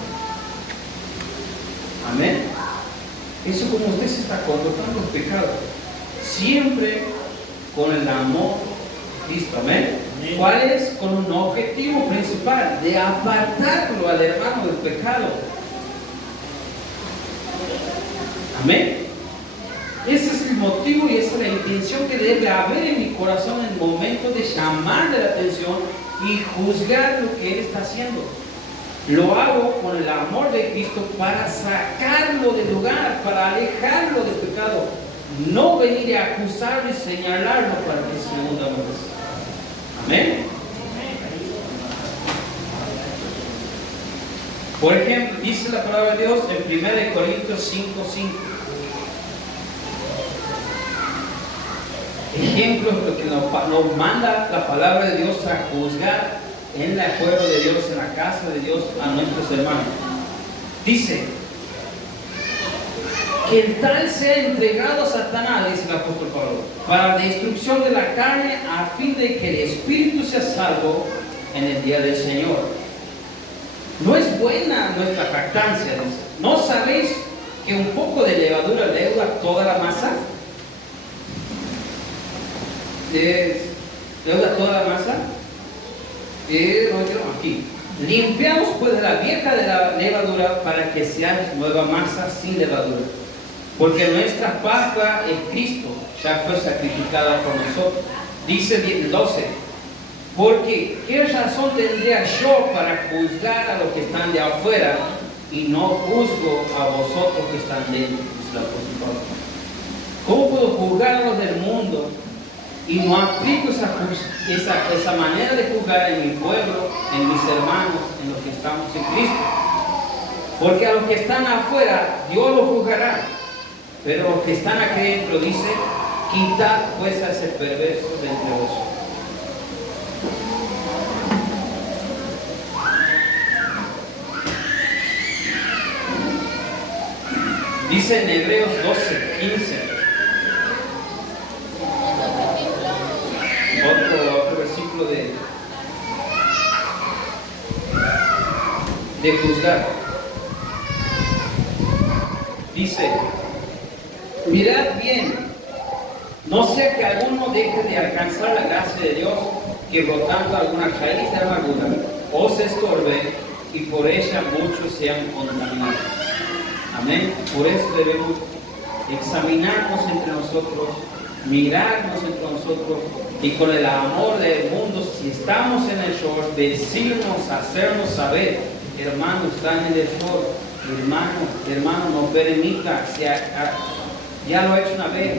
Amén. Eso como usted se está comportando es pecado. Siempre con el amor de Cristo. Amén. ¿Cuál es? Con un objetivo principal de apartarlo al hermano del pecado. Amén. Ese es el motivo y esa es la intención que debe haber en mi corazón en el momento de llamarle la atención y juzgar lo que él está haciendo. Lo hago con el amor de Cristo para sacarlo del lugar, para alejarlo del pecado. No venir a acusarlo y señalarlo para que se hunda más. Amén. Por ejemplo, dice la palabra de Dios en 1 Corintios 5:5. Ejemplos lo que nos manda la palabra de Dios a juzgar en el pueblo de Dios, en la casa de Dios, a nuestros hermanos. Dice que el tal sea entregado a Satanás, dice el apóstol Pablo, para la destrucción de la carne, a fin de que el espíritu sea salvo en el día del Señor. No es buena nuestra jactancia, dice. ¿No sabéis que un poco de levadura leuda toda la masa? ¿Leuda toda la masa? Aquí. Limpiamos pues la vieja de la levadura para que seáis nueva masa sin levadura. Porque nuestra Pascua es Cristo, ya fue sacrificada por nosotros. Dice el 12. Porque ¿qué razón tendría yo para juzgar a los que están de afuera y no juzgo a vosotros que están dentro? Dice el apóstol Pablo. ¿Cómo puedo juzgar a los del mundo y no aplico esa manera de juzgar en mi pueblo, en mis hermanos, en los que estamos en Cristo? Porque a los que están afuera, Dios los juzgará. Pero los que están aquí dentro, dice, quitad pues a ese perverso de entre vosotros. Dice en Hebreos 12:15. Otro versículo de juzgar. Dice, mirad bien, no sea que alguno deje de alcanzar la gracia de Dios, que brotando alguna raíz de amargura os estorbe y por ella muchos sean contaminados. Amén. Por eso debemos examinarnos entre nosotros, mirarnos entre nosotros y con el amor del mundo, si estamos en el short, decirnos, hacernos saber, hermano, está en el short, hermano, no permita, ya lo ha hecho una vez,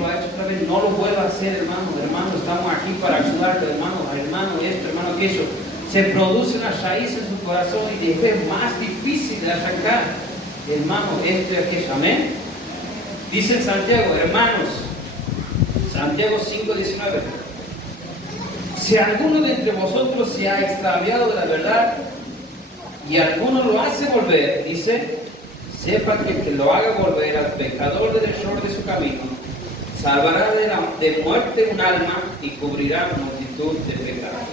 no lo vuelva a hacer, hermano, estamos aquí para ayudarlo, hermano, esto, hermano, aquello. Se produce una raíz en su corazón y es más difícil de arrancar, hermano, esto y aquello, amén. Dice Santiago, hermanos, Santiago 5:19. Si alguno de entre vosotros se ha extraviado de la verdad y alguno lo hace volver, dice, sepa que el que lo haga volver al pecador del error de su camino, salvará de muerte un alma y cubrirá multitud de pecados.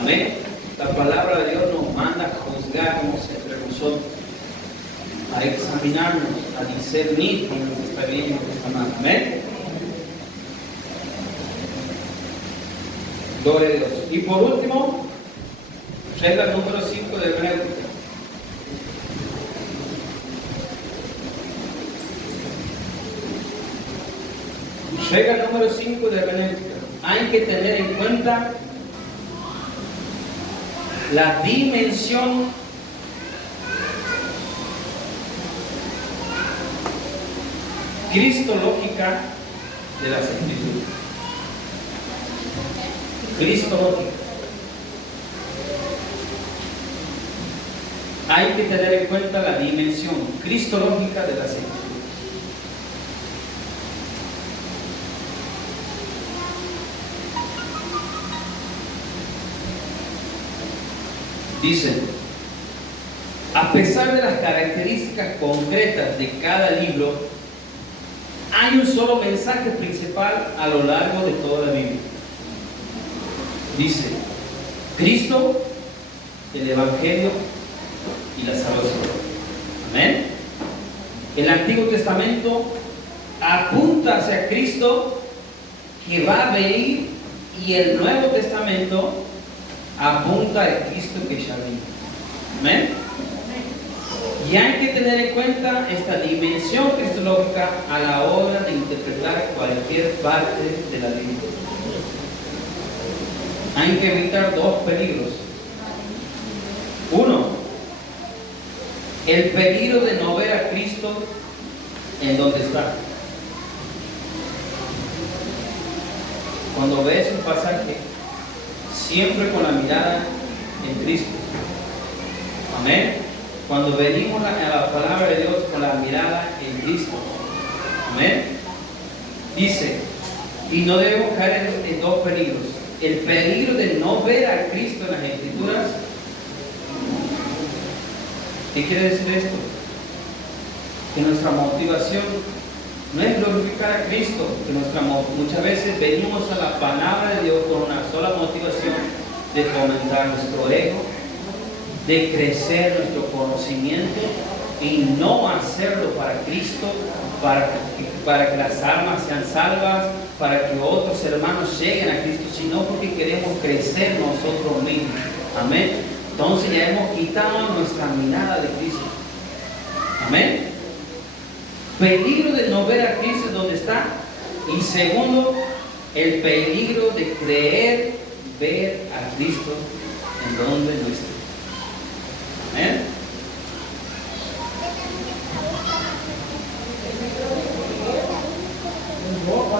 Amén. La palabra de Dios nos manda a juzgarnos entre nosotros, a examinarnos, a discernir lo que está bien y lo que está mal. Amén. Gloria a Dios. Y por último, regla número 5 de hermenéutica. Regla número 5 de hermenéutica. Hay que tener en cuenta la dimensión cristológica de las Escrituras. Cristológica. Hay que tener en cuenta la dimensión cristológica de las Escrituras. Dice, a pesar de las características concretas de cada libro, hay un solo mensaje principal a lo largo de toda la Biblia. Dice, Cristo, el Evangelio y la salvación. Amén. El Antiguo Testamento apunta hacia Cristo que va a venir, y el Nuevo Testamento apunta a Cristo que ya vino. Amén. Y hay que tener en cuenta esta dimensión cristológica a la hora de interpretar cualquier parte de la Biblia. Hay que evitar dos peligros. Uno, el peligro de no ver a Cristo en donde está. Cuando ves un pasaje, siempre con la mirada en Cristo. Amén. Cuando venimos a la palabra de Dios con la mirada en Cristo. Amén. Dice, y no debemos caer en dos peligros. El peligro de no ver a Cristo en las Escrituras. ¿Qué quiere decir esto? Que nuestra motivación no es glorificar a Cristo, que muchas veces venimos a la palabra de Dios con una sola motivación de fomentar nuestro ego, de crecer nuestro conocimiento y no hacerlo para Cristo, para que las almas sean salvas, para que otros hermanos lleguen a Cristo, sino porque queremos crecer nosotros mismos. Amén. Entonces ya hemos quitado nuestra mirada de Cristo. Amén. Peligro de no ver a Cristo donde está. Y segundo, el peligro de creer ver a Cristo en donde no está. Amén.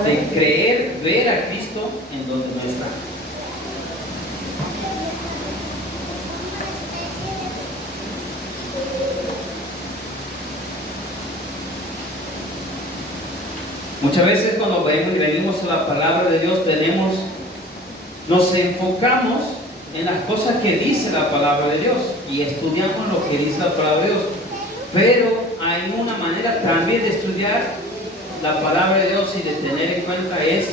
De creer ver a Cristo en donde no está. Muchas veces cuando venimos a la palabra de Dios nos enfocamos en las cosas que dice la palabra de Dios y estudiamos lo que dice la palabra de Dios. Pero hay una manera también de estudiar la palabra de Dios y de tener en cuenta es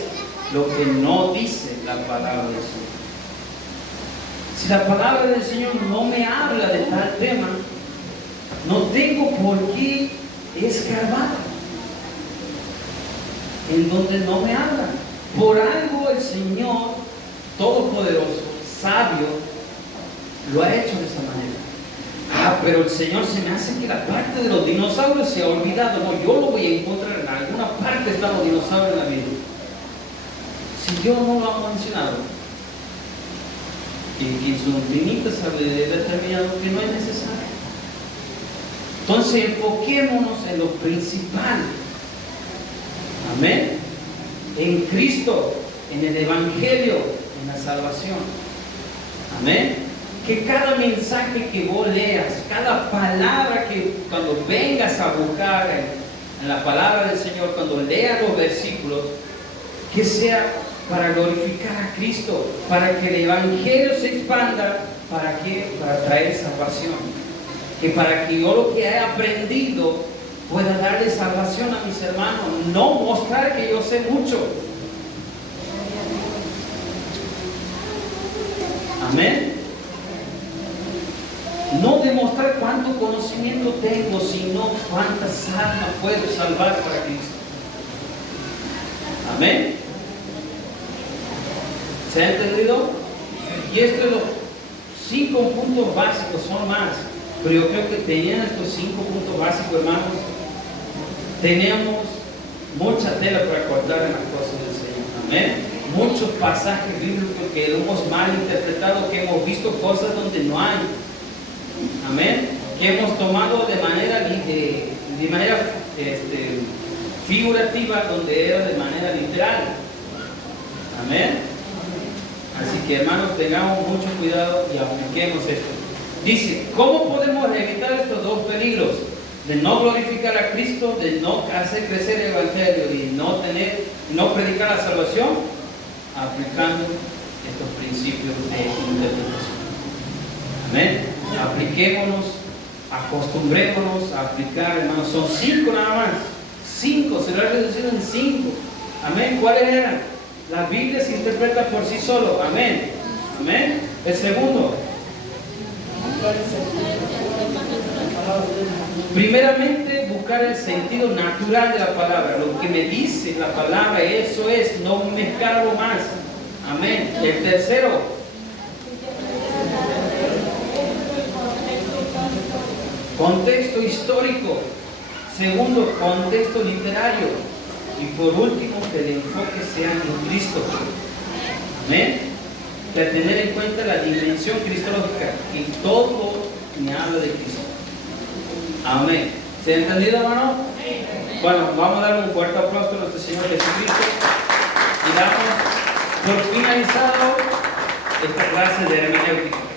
lo que no dice la palabra del Señor. Si la palabra del Señor no me habla de tal tema, no tengo por qué escarbar en donde no me habla. Por algo el Señor Todopoderoso, sabio, lo ha hecho de esa manera. Pero el Señor se me hace que la parte de los dinosaurios se ha olvidado. No, yo lo voy a encontrar en alguna parte, están los dinosaurios en la Biblia. Si Dios no lo ha mencionado, y su infinita sabiduría ha determinado que no es necesario. Entonces enfoquémonos en lo principal. Amén. En Cristo, en el Evangelio, en la salvación. Amén. Que cada mensaje que vos leas, cada palabra que cuando vengas a buscar en la palabra del Señor, cuando leas los versículos, que sea para glorificar a Cristo, para que el Evangelio se expanda. ¿Para qué? Para traer salvación. Que para que yo lo que he aprendido pueda darle salvación a mis hermanos, no mostrar que yo sé mucho. Amén. No demostrar cuánto conocimiento tengo, sino cuántas almas puedo salvar para Cristo. Amén. ¿Se ha entendido? Y esto es los 5 puntos básicos, son más. Pero yo creo que teniendo estos 5 puntos básicos, hermanos, tenemos mucha tela para cortar en las cosas del Señor. Amén. Muchos pasajes bíblicos que hemos mal interpretado, que hemos visto cosas donde no hay. Amén. Que hemos tomado de manera figurativa, donde era de manera literal. Amén. Así que, hermanos, tengamos mucho cuidado y apliquemos esto. Dice, ¿cómo podemos evitar estos dos peligros? De no glorificar a Cristo, de no hacer crecer el Evangelio y no predicar la salvación, aplicando estos principios de interpretación. Amén. Apliquémonos, acostumbrémonos a aplicar, hermanos. Son 5 nada más. 5, se lo ha reducido en 5. Amén. ¿Cuáles eran? La Biblia se interpreta por sí solo. Amén. Amén. El segundo, primeramente buscar el sentido natural de la palabra. Lo que me dice la palabra, eso es, no me escarbo más. Amén. El tercero, contexto histórico. Segundo, contexto literario. Y por último, que el enfoque sea en Cristo. Amén. De tener en cuenta la dimensión cristológica, que todo me habla de Cristo. Amén. ¿Se ha entendido, hermano? Bueno, vamos a dar un fuerte aplauso a nuestro Señor Jesucristo y damos por finalizado esta clase de hermenéutica.